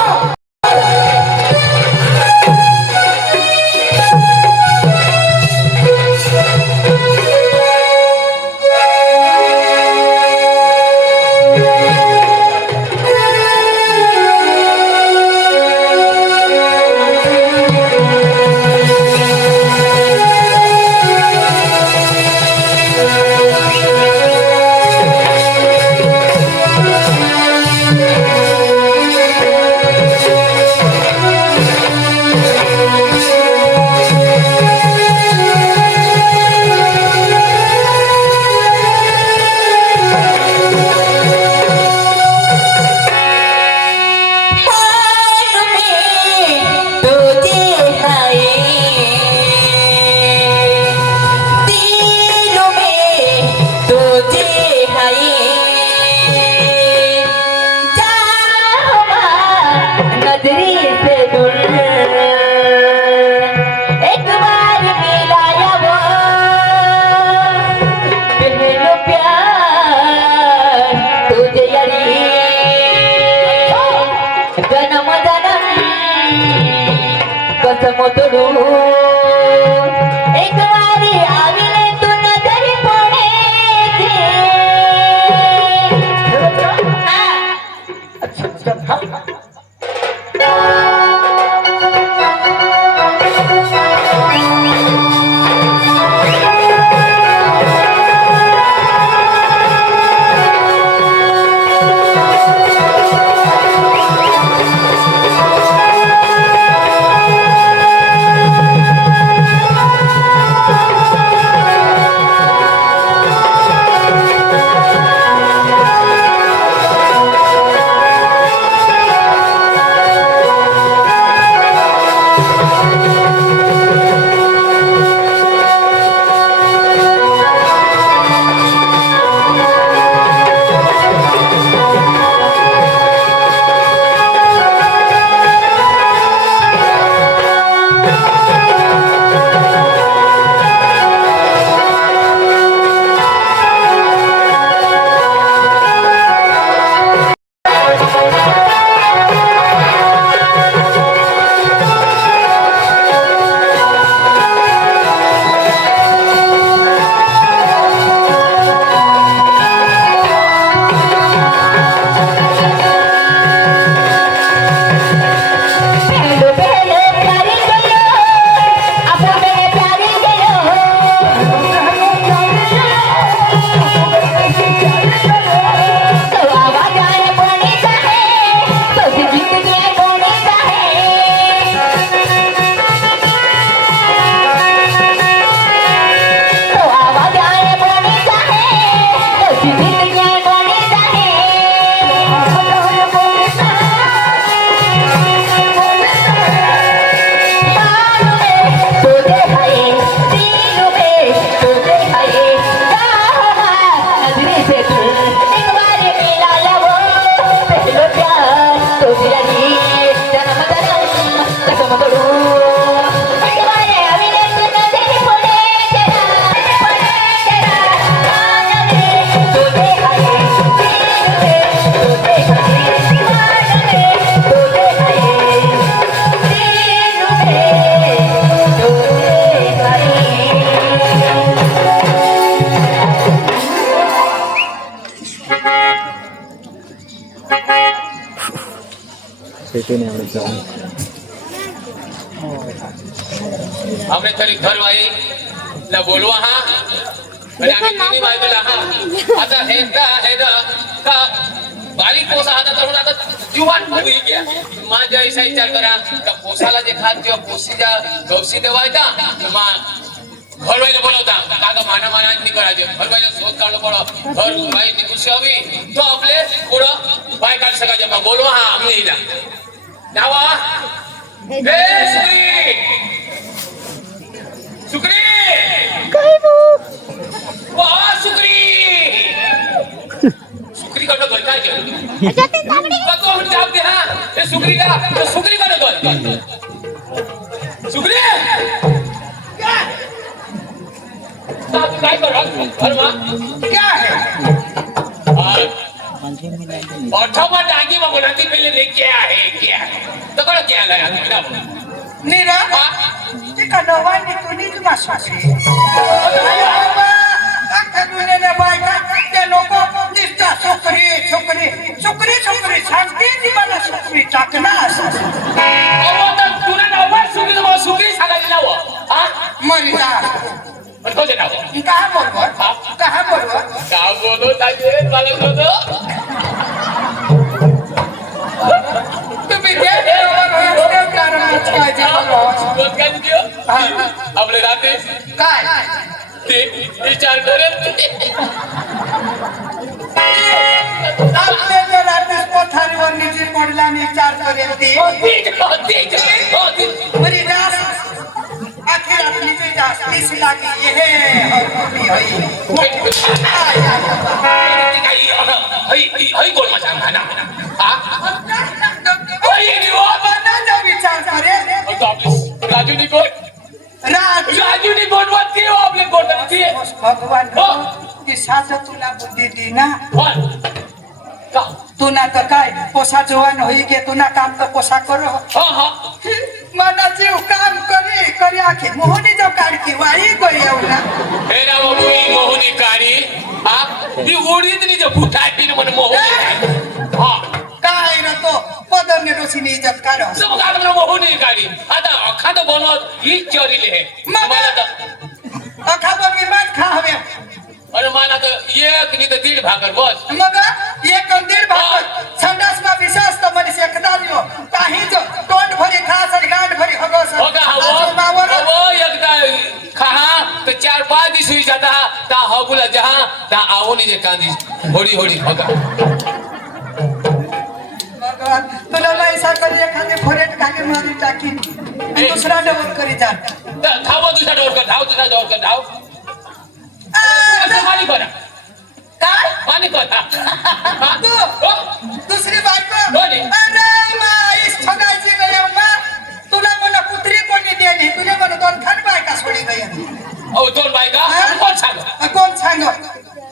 येते नाही एवढं जाऊन हमने तरी घर वाई ला बोलवा हा आणि आम्ही तिन्ही बायकोला हा आता हे का बारीक पोसा आता तर आता जीवान होई गया माझ्या ऐसा विचार करा का पोसाला जे खात किंवा पोसीच्या गवसी देवायचा मा घरवाईला बोलवता काका माना निघायचे घरवाईला शोध काढलं पडो घर बाई निघूशी हवी तो आपले पुढं बाय काढ सकाळचे मग बोलवा हा आम्ही येईला नावा सुकरी सुकरी का डबल काय केलं कतो जाब दे हा हे सुकरी का डबल सुकरी काय कर घरमा क्या है ऑटोमा डांगी में बोलाती पहले देख क्या है तो कौन क्या गया नीरा ते कनवा निकुनीच मासुरी दुनिया बायका ते लोक दिसता छोकरी सांगते ती मला छोकरी टाकना असं तुला नाव सुकरी सांगायला नाव हा मरिदा पण कोणते नाव कहा बोलवा का बोलो ताजे मला बोलो तुम्ही ते कारण काय आपले राहते काय ते विचार करेल आपले जे रात्री कोठारीवर निजी पडला विचार करेल ती मरिदा आखिर अपनी जो जास्तीस लागी ये हई गोल मचा ना विचार करे राजू निकोट वरती हो आपले कोट वरती भगवान की साथ तुला बुद्धी दी ना का तू ना तर काय पोसा जवान होई गे तू ना काम तर पोसा करो हा मना जीव काम करी आखी मोहनी जो काढकी वाई गई एवढा हे ना मोहनी कारी हा ती उडीत नी जो फुटाय पिन मन मोहनी हा काय न तो पदरने डोसीने इज्जत काढो सब गाडम मोहनी कारी आता खाद बनवत ही चोरीले हे मला तर अखा बगी मत खा हवे अरे माना तो एक नहीं तो 1.5 भाकर बस मग एक 1.5 भाकर संडास मा विश्वास तो मनीष एकदा दियो काही जो तोंड भरी खास आणि गांड भरी हगोस होगा वो एकदा खा तो 4-5 दिस हुई जाता ता हगुला जहां ता आओ नहीं जे कांदी होडी होगा भगवान तुला ऐसा करी एखादी फोरेट खाली मारी टाकी दुसरा डबल करी जा धाव दुसरा डोर कर धाव पानी करा काय पानी करा दुसरी बायको बोली. अरे माईस ठगायची गय मा तुला मला कुत्री कोणी देली तुला मला 2 खण बायका सोडी गय ओ 2 बायका कोण सांग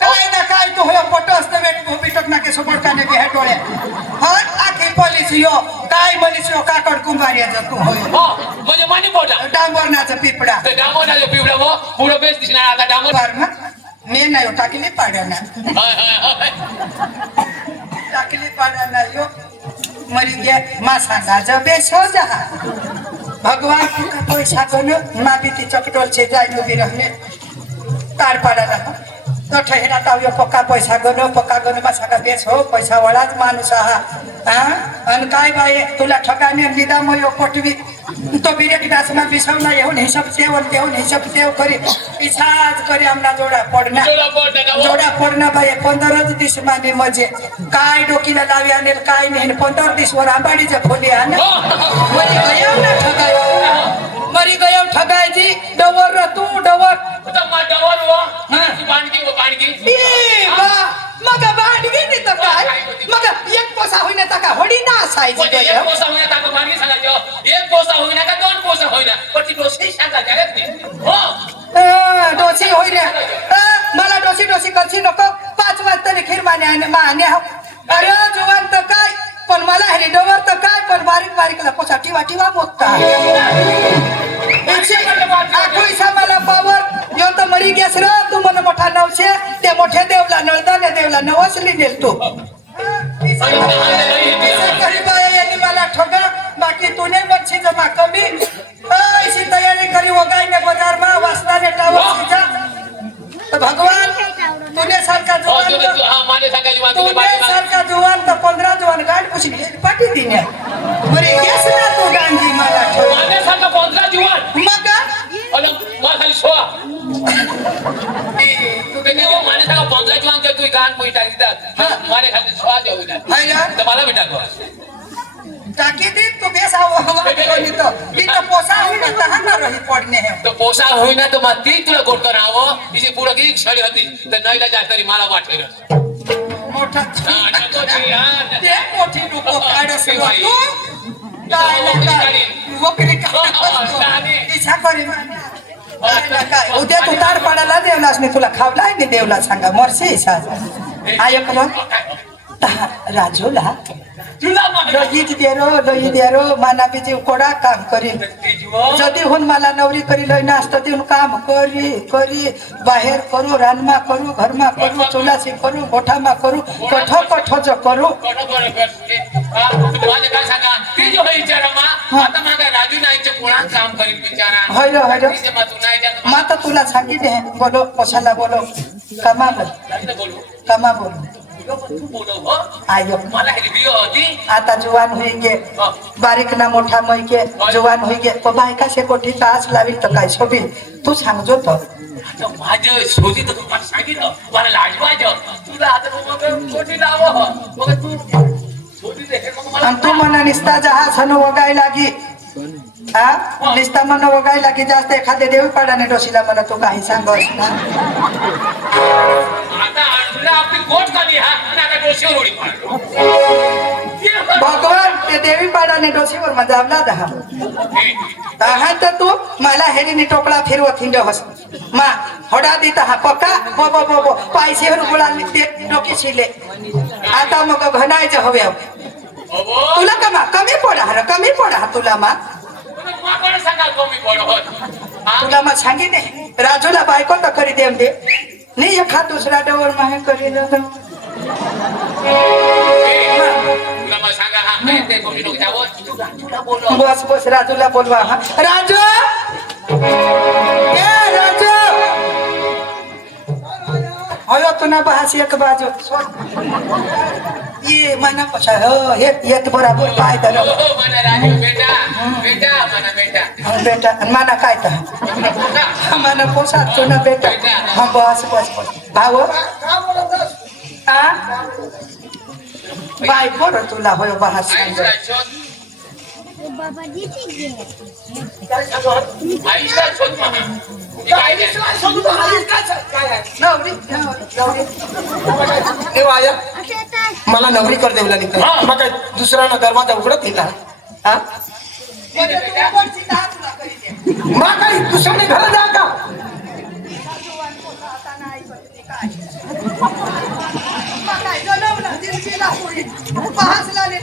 काय ना काय तू हो पटस ते वेट बिटक ना के सपोर्ट काने बी हेडोळे हा आखी पोलीस यो काय मनीस यो काकड कुंभारी जा तू होय हो म्हणजे मानी पोटा डांबरनाचा पिपडा ते डामोनाचे पिवळा मो पुढे बेस दिसणार आता डामो बारमा मी नाही टाकली पाड्याना टाकली पाड्याना यो मरी गया मा सांगा जब बेसो जा भगवान का पैसा गनो मा बीती चकटोल छे जाय नो भी रहने तार पाड्याला तो ठेहरा ताव यो पक्का पैसा गनो मा सांगा बेस हो पैसा वालाच माणूस हा अन काय बाई तुला ठगाने निदा मयो पटवी तो बिरेक दासमा बिसवला येऊन हिसाब सेव करी इसाज करी आमना जोडा पडना बाई 15 दिवस माने मजे काय डोकीला लावी आणेल काय नाही 15 दिवस वर आंबाडीच्या खोली आण मरी गयो ठगायची डवर र तू डवर मग बांडगी नाही तर काय मग एक पोसा होईना तर का होडी ना असायची एक पोसा होईना तर मानगी सांगायचो एक पोसा होईना का 2 पोसा होईना पण ती डोसी सांगायची रे हो डोसी होई रे मला डोसी करची नको 5 वाजता खीर माने अरे जुवान तर काय पण मला हे डोवर तर काय पण बारीक पोसा टिवा बोलता आखोईसा मला पावर यो तर मरी गेस रे तू मन मोठा नवशे ते मोठे देवला नळदाने देवला नवसली नेल तू मला ठगा मा कमी ऐसी तैयारी करी वगाई ने बाजार में वास्ता ने टावर सीधा तो भगवान तूने सरका जुआन तूने सरका जुआन तो 15 जुआन गाड़ कुछ पाटी दी ने मरे केस ना तो गांधी माला मगा टाकी दी तो बेस आओ हवा कोनी तो ई तो पोसा होना तहां ना रही पड़ने है तो पोसा होईना तो मग ती तुला गोट करावं इथे पुढं किती छडी होती तर नईला जा तरी मला वाटेल मोठा ते मोठी डुको काढस तू काय वकरी का इच्छा करी काय उद्या तू तार पडायला देवलासने तुला खावलाय ने देवला सांगा मरशी सा आयो करो राजूला लगीच देरो माना बिजी कोडा काम करी जदी हुन मला नवरी करी लईना असत ती काम करी बाहेर करू रानमा करू घरमा करू चुलासी करू गोठामा करू कठ जो करू माझे काय सांगा ती जो होई विचारामा आता माझा राजू नाईकचे पुढं काम करील बिचारा होय तिथे मग तू नाही जात माता तुला सांगितले बोलो कशाला बोलो कमा बोलो तू बोलो हो आयो मला हे व्हिडिओ होती आता जुवान हुई गे बारीक ना मोठा मै के जुवान हुई गे बायका से कोठी तास लावी तर काय शोभी तू सांगजो तो आता माझं शोधी तर तुम्हाला सांगितलं मला लाज वाजव तुला आता मग कोठी लाव मग तू शोधी दे मग मला आणि तू मना निस्ता जहाज हनो वगाय लागी हा निस्ता मन वगाय लागी जास्त एखादे देवी पाडाने डोशीला मला तू काही सांगस ना आता आणला आपली गोट काढली हा आणि आता डोशीवर उडी मार भगवान ते देवी पाडाने डोशीवर मजावला दहा हा तर तू मला हेरीने टोपला फिरव थिंड हस मा होडा दी हा पक्का बो पैसेवर गुळाली ते डोके शिले आता मग घनायचं हवे तुला कमी पडा तुला मा तुला मग सांगितले राजूला बायको तर करी देम दे नाही एखाद दुसरा डवर माहे करी बस राजूला बोलवा हा राजू राजू हो तू ना बहास एक बाजू ये मना कशा हो येत बराबर पाय धर बेटा मना काय तर मना पोसा तू ना बेटा हा बस भाऊ बाय पोर तुला होय बहास बाबा जीती गे मला नवरी कर देवला नाही मग काय दुसरा ना दरवाजा उघडत दिला हा मग काय दुसऱ्याने घर जा का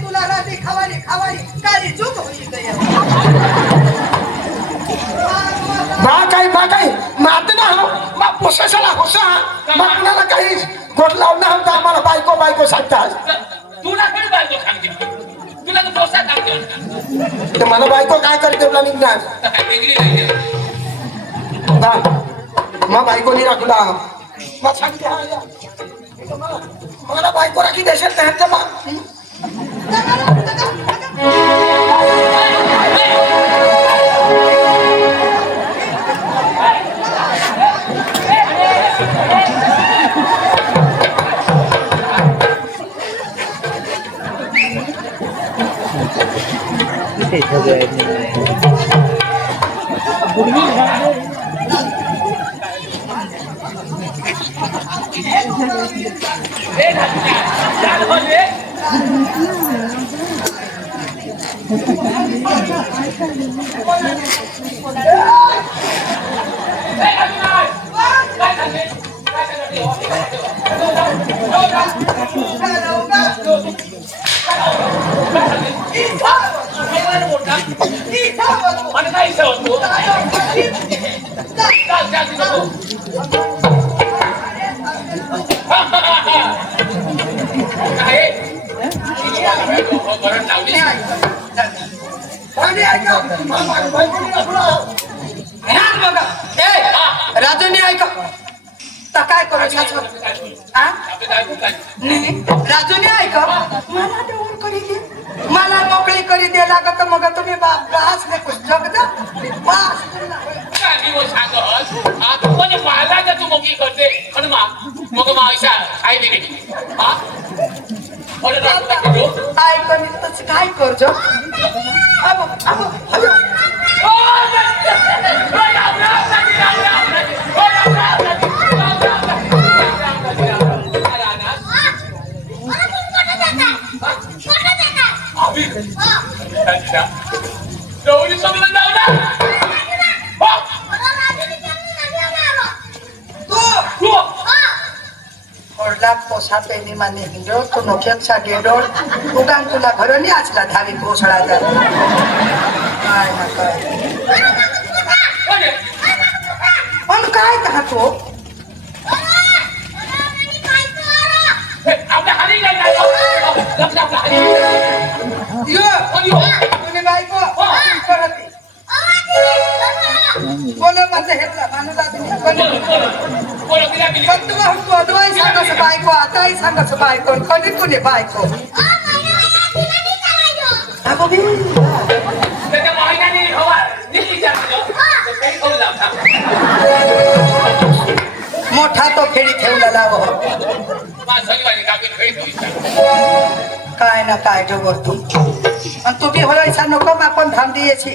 तुला रात्री खावाली काय चूक बा काय मात ना हो मा पोसायला होसा मग कुणाला काही गोट लावणं हो तर आम्हाला बायको सांगतात तुला कधी बायको सांगते तुला तर पोसा सांगते तर मला बायको काय करते तुला निघणार मग बायको नाही राखला मग सांगते मला बायको राखी देशात नाही मग ह्यात बघा ए राजूने ऐका तर काय करू हा नाही राजूने ऐका मला देऊन करी दे मला मोकळी करी दे लागत मग तुम्ही बास नाही जगदा बास म्हणजे मला जर तू मोकी करते पण मग मावशा आई दिली हा ऐकून तस काय करजो अब अब हॅलो पोसा पेनी माने हिंडो तो नोक्याचा डेडोळ उगान तुला घरनी आचला धावी कोसळा जा काय ना काय पण काय कहा तो तुम्ही बायको करते बोलो माझं हेतला मानुला तुम्ही सांगाच बायको आताही सांगाच बायको कधी कुणी बायको मोठा तो खेळी ठेवलेला काय ना काय जो करतो आणि तू बी होयसा नको मग आपण धाम दियेची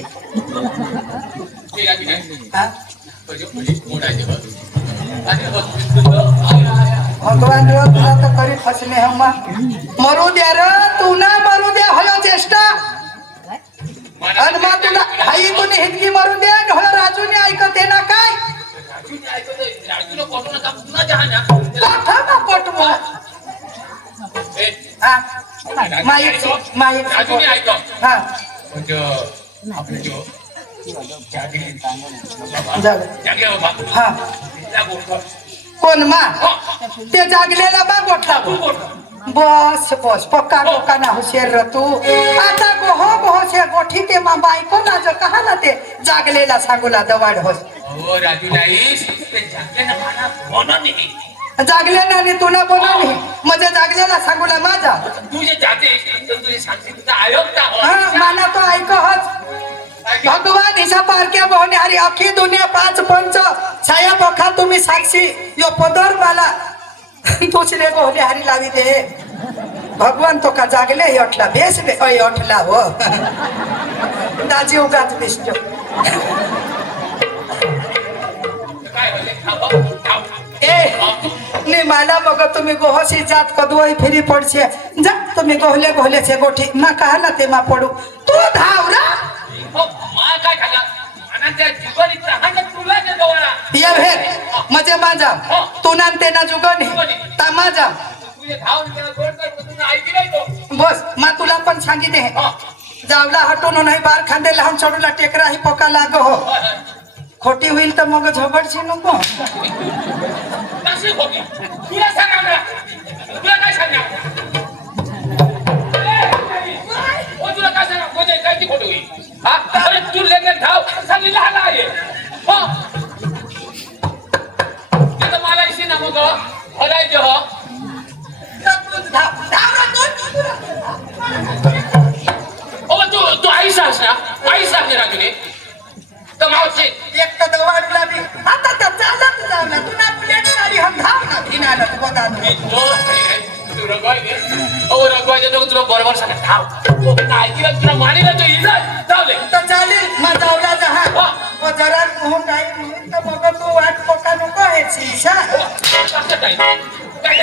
भगवान रो तुला तर करी फसले हम मरू द्या र तू ना मरू द्या हलो चेष्टा आणि मग तुला हाई तुने हिंदगी मरू द्या हलो राजूने ऐकत आहे ना काय पटवा कोण मा ते जागलेला बा गोठला बस बस पक्का डोका ना हुशेर र तू आता गोहो से गोठी ते मा बायको ना जो कहा ना ते जागलेला सांगूला दवाड होस जागले ना आणि तुला बोला नाही म्हणजे जागलेला सांगूला माझा माना तो ऐकहच भगवान हिसा पारक्या बहने हरी अखी दुनिया 5 पंच छाया बखा तुम्ही साक्षी यो पदर मला दुसरे बहने हरी लावी दे भगवान तो का जागले अठला बेस बे अठला हो दाजी उगाच दिसतो ए मला मग तुम्ही गोहसी जात कदवई फिरी पडसे जा तुम्ही गोहले गोहले से गोठी ना कहा ना ते मा पडू तू धावरा या भेट मजे माझा तू ना ते ना जुगन ता माझा बस मा तुला पण सांगितले जावला हटून नाही बार खांदे लहान सोडूला टेकरा ही पका लाग हो खोटी होईल तर मग झगडशी नको तू आईसास ना आईसास ने राजूने तर मावशी एक तर दवाडला बी आता तर चालत जाऊ ना तुला प्लेट सारी हम धाव ना फिनाला तू बता तू रगवायचं नको तुला बरोबर सांगा धाव ऐकिला तुला मानेला तो इलाज जाऊ दे तर चालेल मग जावला जहा वो जरा मोहन नाही म्हणून तर मग तू वाट पका नको आहे शिशा काय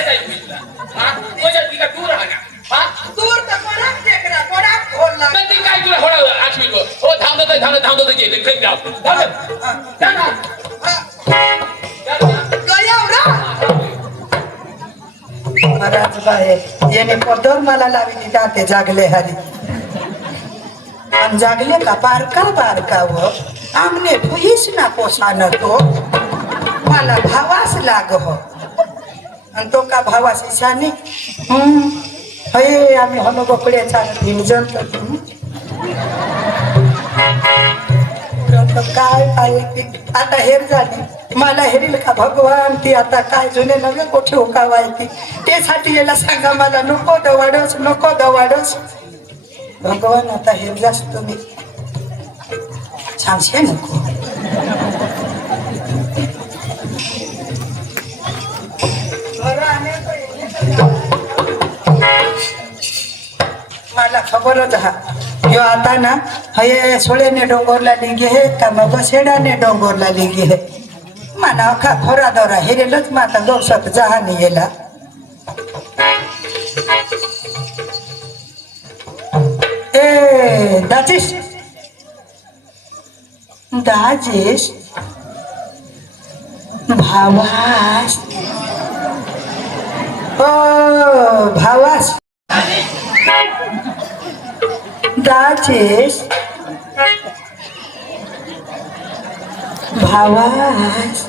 दूर राहा दूर तर कोणाक टेकरा कोणाक खोलला काय तुला थोडा 8 मिनिट हो थांबतो गेले खेळ जाऊ महाराज बाहे येणे पदर मला लावी जाते जागले हरी आणि जागले का बारका व आमने भुईस ना पोसाना तो मला भावास लाग हो आणि तो का भावास ईशानी हे आम्ही हनो बकड्याचा भिंजन तर काय काय ती आता हेर झाली मला हेरील का भगवान ती आता काय जुने नवे कोठे उकावाय ती त्यासाठी याला सांगा मला नको दवाडस भगवान आता हेर जास्त तुम्ही सांगशे नको मला खबरच हा यो आता ना हे सोळ्याने डोंगरला लिगे हे का मग शेडाने डोंगरला लिगे हे मला अखा खोरा दौरा हेरेलच माता गौसत जहानी येला ए दाजीश भावास ओ भावास दाजेश भावास